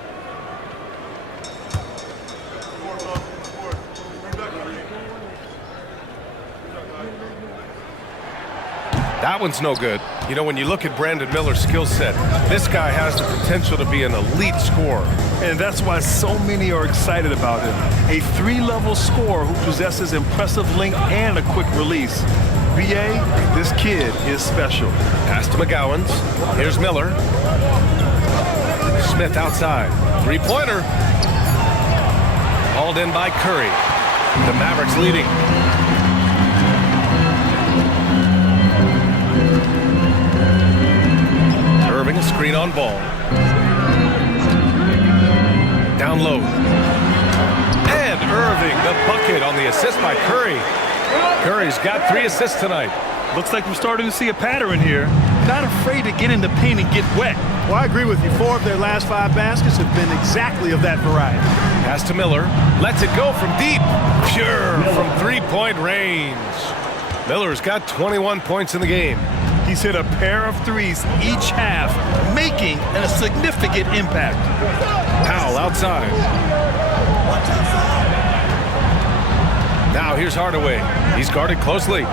That one's no good. You know, when you look at Brandon Miller's skill set, this guy has the potential to be an elite scorer. And that's why so many are excited about him. A 3-level scorer who possesses impressive length and a quick release. BA, this kid is special. Pass to McGowans. Here's Miller. Smith outside. Three-pointer. Hauled in by Curry. The Mavericks leading. Irving, a screen on ball. Down low. And Irving, the bucket on the assist by Curry. Curry's got 3 assists tonight. Looks like we're starting to see a pattern here. Not afraid to get in the paint and get wet. Well, I agree with you. 4 of their last 5 baskets have been exactly of that variety. Pass to Miller. Lets it go from deep. Pure from 3-point range. Miller's got 21 points in the game. He's hit a pair of threes each half, making a significant impact. Powell outside. Now here's Hardaway. He's guarded closely.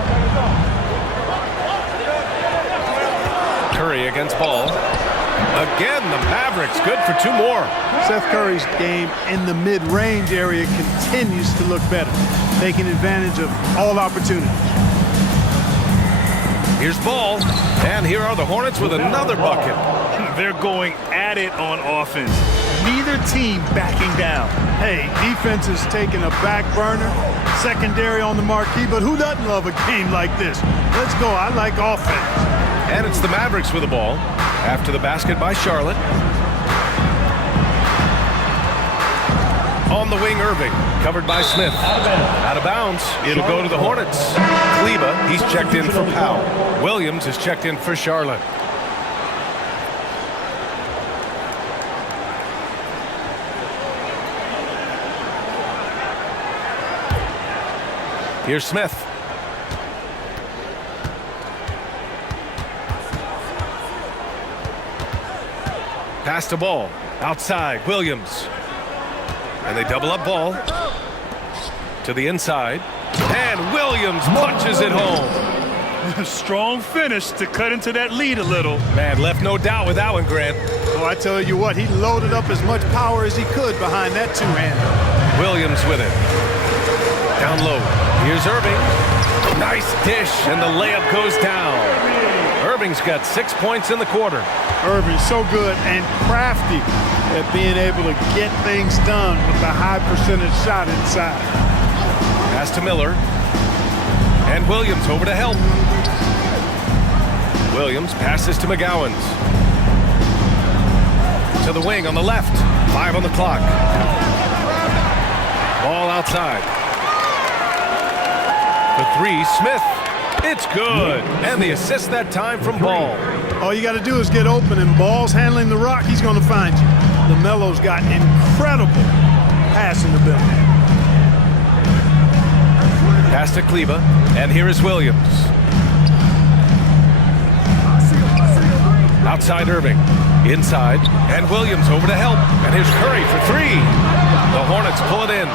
Curry against Ball. Again, the Mavericks good for 2 more. Seth Curry's game in the mid-range area continues to look better, taking advantage of all opportunities. Here's Ball, and here are the Hornets with another bucket. They're going at it on offense. Neither team backing down. Hey, defense is taking a back burner, secondary on the marquee, but who doesn't love a game like this? Let's go. I like offense. And it's the Mavericks with the ball. After the basket by Charlotte. On the wing, Irving. Covered by Smith. Out of bounds. It'll go to the Hornets. Kleba, he's checked in for Powell. Williams is checked in for Charlotte. Here's Smith. Pass to Ball. Outside, Williams. And they double up Ball. To the inside. And Williams punches it home. Strong finish to cut into that lead a little. Man, left no doubt with that one, Grant. Oh, I tell you what, he loaded up as much power as he could behind that 2-hander. Williams with it. Down low. Here's Irving. Nice dish, and the layup goes down. Irving's got 6 points in the quarter. Irving's so good and crafty at being able to get things done with a high percentage shot inside. Pass to Miller. And Williams over to help. Williams passes to McGowans. To the wing on the left. 5 on the clock. Ball outside. The 3, Smith. It's good. And the assist that time from Ball. All you got to do is get open, and Ball's handling the rock. He's going to find you. LaMelo's got incredible passing ability. Pass to Kleba. And here is Williams. Outside Irving. Inside. And Williams over to help. And here's Curry for 3. The Hornets pull it in.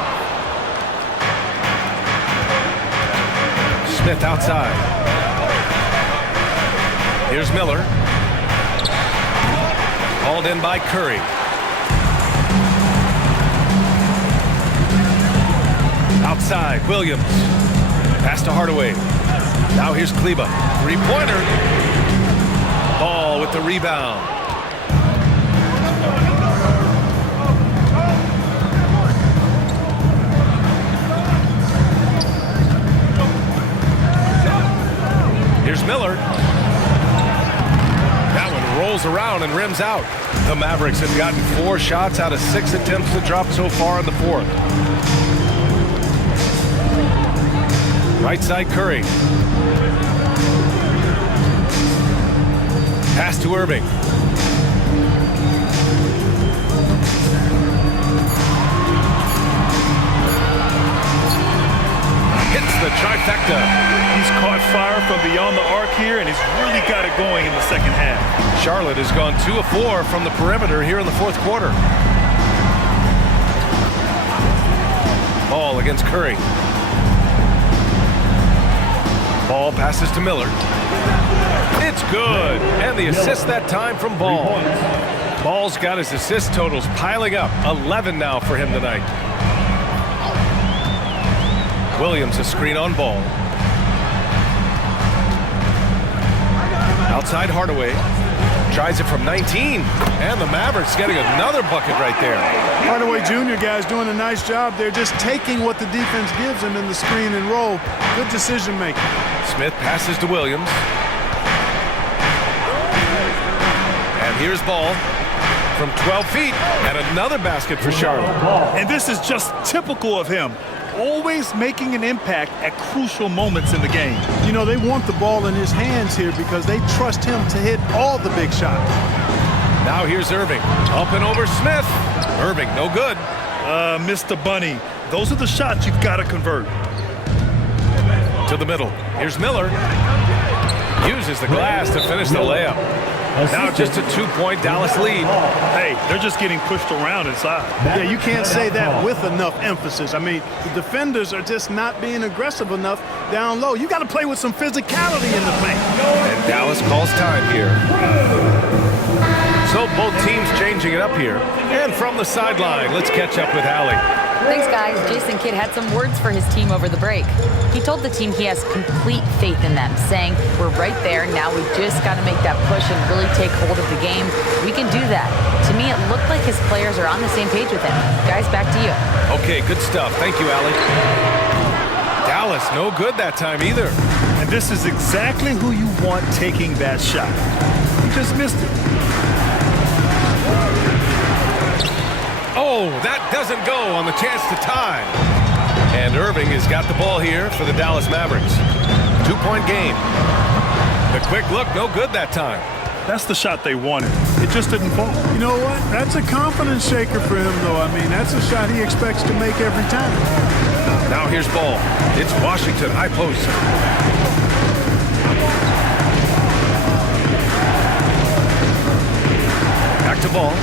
Smith outside. Here's Miller. Hauled in by Curry. Outside, Williams. Pass to Hardaway. Now here's Kleba. 3-pointer. Ball with the rebound. Here's Miller. That one rolls around and rims out. The Mavericks have gotten 4 shots out of 6 attempts to drop so far in the 4th. Right side, Curry. Pass to Irving. Hits the trifecta. He's caught fire from beyond the arc here, and he's really got it going in the second half. Charlotte has gone 2 of 4 from the perimeter here in the 4th quarter. Ball against Curry. Ball passes to Miller. It's good. And the assist that time from Ball. Ball's got his assist totals piling up. 11 now for him tonight. Williams a screen on Ball. Outside Hardaway. Tries it from 19. And the Mavericks getting another bucket right there. Hardaway Jr. guys doing a nice job. They're just taking what the defense gives them in the screen and roll. Good decision making. Smith passes to Williams. And here's Ball from 12 feet. And another basket for Charlotte. And this is just typical of him. Always making an impact at crucial moments in the game. You know, they want the ball in his hands here because they trust him to hit all the big shots. Now here's Irving. Up and over Smith. Irving, no good. Mr. Bunny, those are the shots you've got to convert. To the middle. Here's Miller. Uses the glass to finish the layup. Now just a 2-point Dallas lead. Hey, they're just getting pushed around inside. Yeah, you can't say that with enough emphasis. I mean, the defenders are just not being aggressive enough down low. You got to play with some physicality in the paint. And Dallas calls time here. So both teams changing it up here. And from the sideline, let's catch up with Allie. Thanks, guys. Jason Kidd had some words for his team over the break. He told the team he has complete faith in them, saying, we're right there. Now we just got to make that push and really take hold of the game. We can do that. To me, it looked like his players are on the same page with him. Guys, back to you. Okay, good stuff. Thank you, Allie. Dallas, no good that time either. And this is exactly who you want taking that shot. He just missed it. Oh, that doesn't go on the chance to tie. And Irving has got the ball here for the Dallas Mavericks. 2-point game. The quick look, no good that time. That's the shot they wanted. It just didn't fall. You know what? That's a confidence shaker for him, though. I mean, that's a shot he expects to make every time. Now here's Ball. It's Washington, high post. Back to Ball.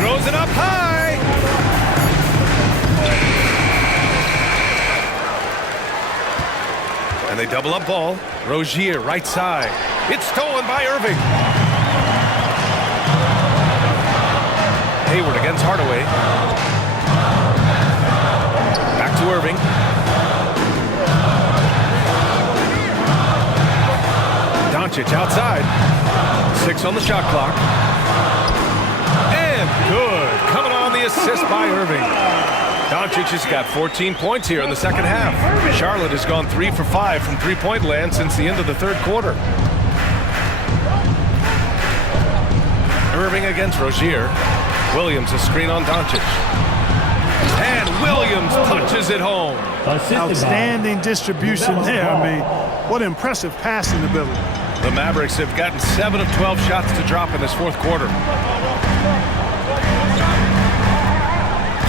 Throws it up high. And they double up Ball. Rozier, right side. It's stolen by Irving. Hayward against Hardaway. Back to Irving. Doncic outside. 6 on the shot clock. Good. Coming on the assist by Irving. Doncic has got 14 points here in the second half. Charlotte has gone 3 for 5 from three-point land since the end of the third quarter. Irving against Rozier. Williams a screen on Doncic. And Williams punches it home. Outstanding distribution there. I mean, what impressive passing ability. The Mavericks have gotten 7 of 12 shots to drop in this fourth quarter.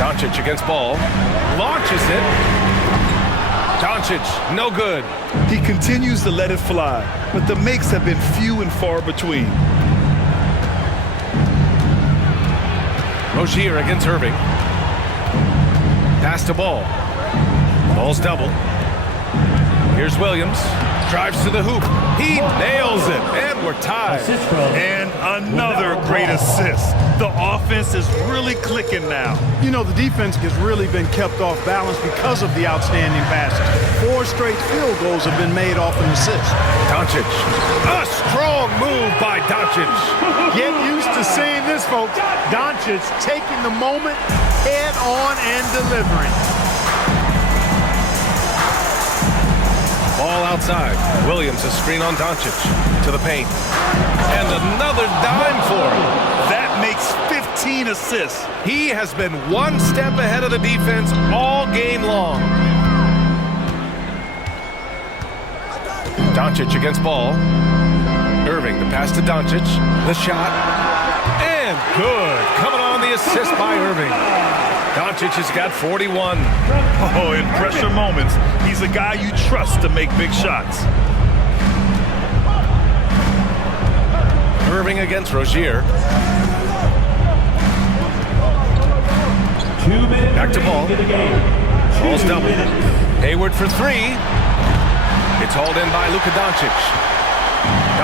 Doncic against Ball. Launches it. Doncic, no good. He continues to let it fly, but the makes have been few and far between. Rozier against Irving. Pass to Ball. Ball's double. Here's Williams. Drives to the hoop. He nails it. And we're tied. And another great assist. The offense is really clicking now. You know, the defense has really been kept off balance because of the outstanding passes. 4 straight field goals have been made off an assist. Doncic. A strong move by Doncic. Get used to seeing this, folks. Doncic taking the moment head on and delivering. Ball outside. Williams a screen on Doncic. To the paint. And another dime for him. That makes 15 assists. He has been one step ahead of the defense all game long. Doncic against Ball. Irving, the pass to Doncic. The shot. And good. Coming on the assist by Irving. Doncic has got 41. Oh, in pressure moments, he's a guy you trust to make big shots. Irving against Rozier. Back to Ball. Ball's double. Hayward for 3. It's hauled in by Luka Doncic.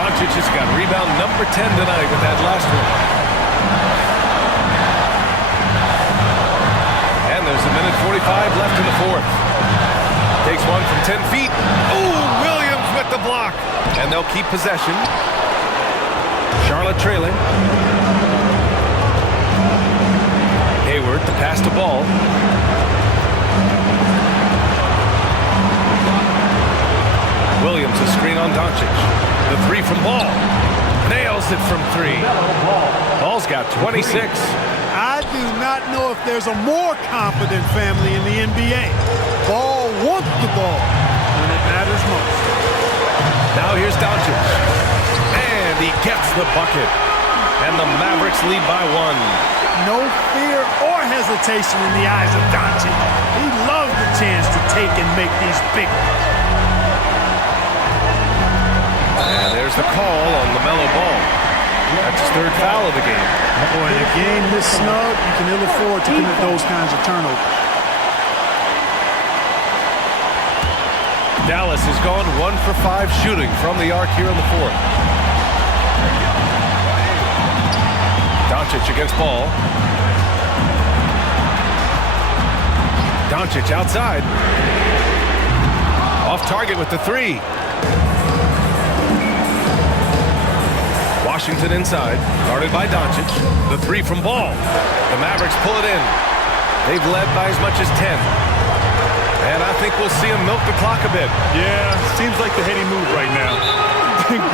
Doncic has got rebound number 10 tonight with that last one. And there's a minute 45 left in the fourth. Takes one from 10 feet. Oh, Williams with the block. And they'll keep possession. Charlotte trailing. Hayward to pass the ball. Williams a screen on Doncic. The three from Ball. Nails it from three. Ball's got 26. I do not know if there's a more confident family in the NBA. Ball wants the ball when it matters most. Now here's Doncic. And he gets the bucket. And the Mavericks lead by one. No fear or hesitation in the eyes of Doncic. He loves the chance to take and make these big ones. And there's the call on LaMelo Ball. That's his third foul of the game. Boy, in a game this snug, you can ill afford to commit those kinds of turnovers. Dallas has gone 1 for 5 shooting from the arc here in the fourth. Doncic against Ball. Doncic outside. Off target with the three. Washington inside, guarded by Doncic. The three from Ball. The Mavericks pull it in. They've led by as much as 10. And I think we'll see them milk the clock a bit. Yeah, seems like the heady move right now.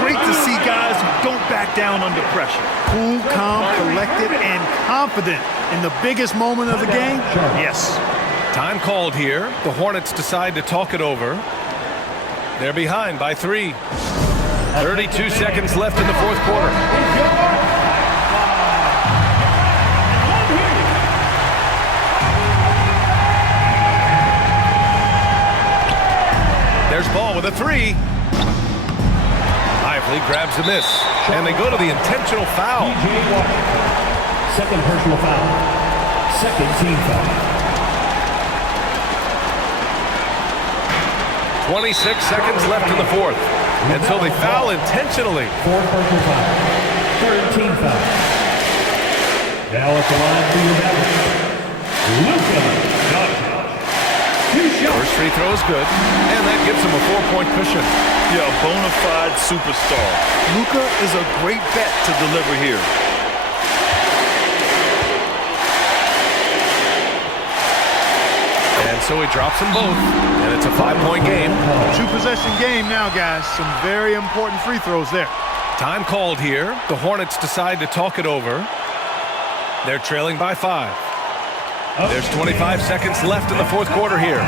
Great to see guys who don't back down under pressure. Cool, calm, collected, and confident in the biggest moment of the game? Yes. Time called here. The Hornets decide to talk it over. They're behind by 3. 32 seconds left in the fourth quarter. There's Ball with a three. Lively grabs a miss. And they go to the intentional foul. Second personal foul. Second team foul. 26 seconds left in the fourth. And so they foul intentionally. Fourth personal foul. Third team foul. Now at the line for your Mavericks, Luka Doncic. First free throw is good, and that gives him a 4-point cushion. Yeah, a bona fide superstar. Luka is a great bet to deliver here. And so he drops them both, and it's a 5-point game. 2-possession game now, guys. Some very important free throws there. Time called here. The Hornets decide to talk it over. They're trailing by 5. There's 25 seconds left in the fourth quarter here.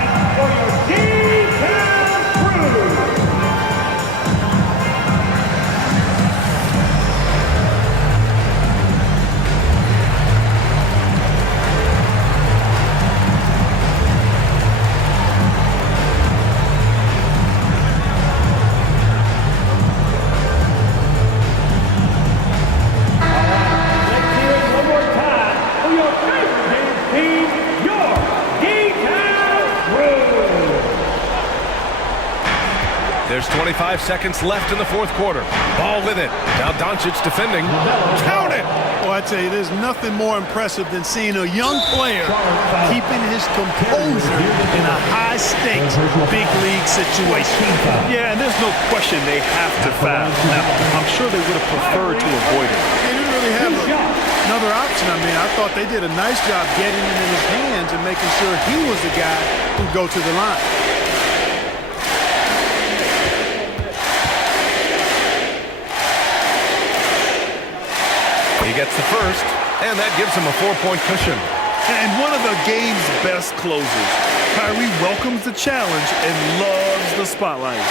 There's 25 seconds left in the fourth quarter. Ball with it. Now Doncic defending. Count it! Well, I tell you, there's nothing more impressive than seeing a young player keeping his composure in a high-stakes, big-league situation. Yeah, and there's no question they have to foul. Now, I'm sure they would have preferred to avoid it. They didn't really have another option. I mean, I thought they did a nice job getting it in his hands and making sure he was the guy who'd go to the line. He gets the first, and that gives him a 4-point cushion. And one of the game's best closers. Kyrie welcomes the challenge and loves the spotlight.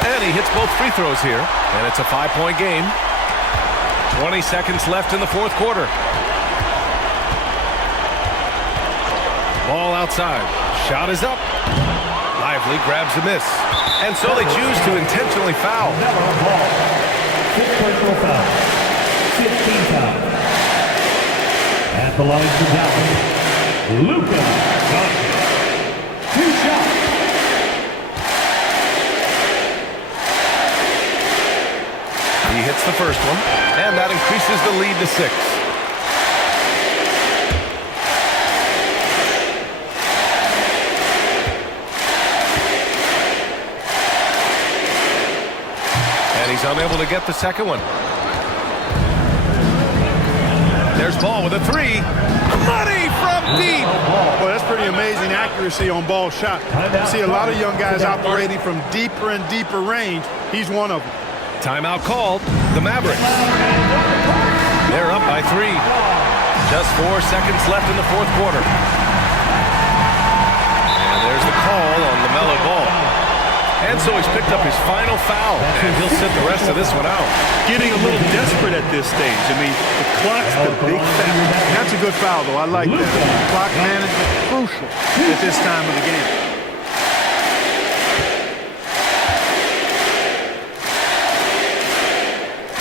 And he hits both free throws here, and it's a 5-point game. 20 seconds left in the fourth quarter. Ball outside. Shot is up. Lively grabs a miss. And so they choose to intentionally foul. Fifth personal foul. 15 foul. At the line for Dallas, Luka Doncic. 2 shots. the first one, and that increases the lead to 6. And he's unable to get the second one. There's ball with a 3. Money from deep. Well, that's pretty amazing accuracy on ball shot. You see a lot of young guys operating from deeper and deeper range. He's one of them. Timeout called. The Mavericks. They're up by 3. Just 4 seconds left in the fourth quarter. And there's the call on the mellow ball. And so he's picked up his final foul, and he'll sit the rest of this one out. Getting a little desperate at this stage. I mean, the clock's the big factor. That's a good foul, though. I like that. Clock management crucial at this time of the game.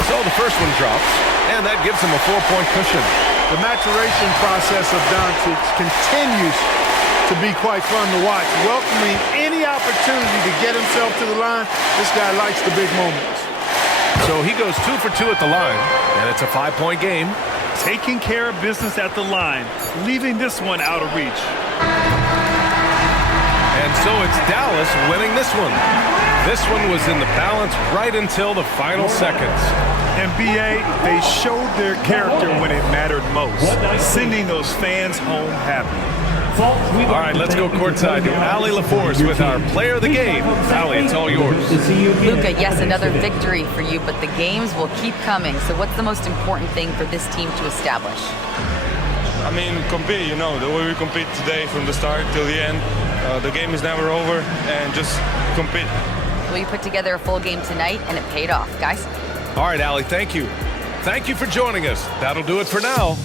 So the first one drops, and that gives him a 4-point cushion. The maturation process of Doncic continues to be quite fun to watch. Welcoming any opportunity to get himself to the line. This guy likes the big moments. So he goes 2 for 2 at the line, and it's a 5-point game. Taking care of business at the line, leaving this one out of reach. And so it's Dallas winning this one. This one was in the balance right until the final seconds. NBA, they showed their character when it mattered most, sending those fans home happy. All right, let's go courtside to Allie LaForce with our player of the game. Allie, it's all yours. Luka, yes, another victory for you, but the games will keep coming. So what's the most important thing for this team to establish? I mean, compete, the way we compete today from the start till the end. The game is never over, and just compete. Well, you put together a full game tonight, and it paid off, guys. All right, Allie, thank you. Thank you for joining us. That'll do it for now.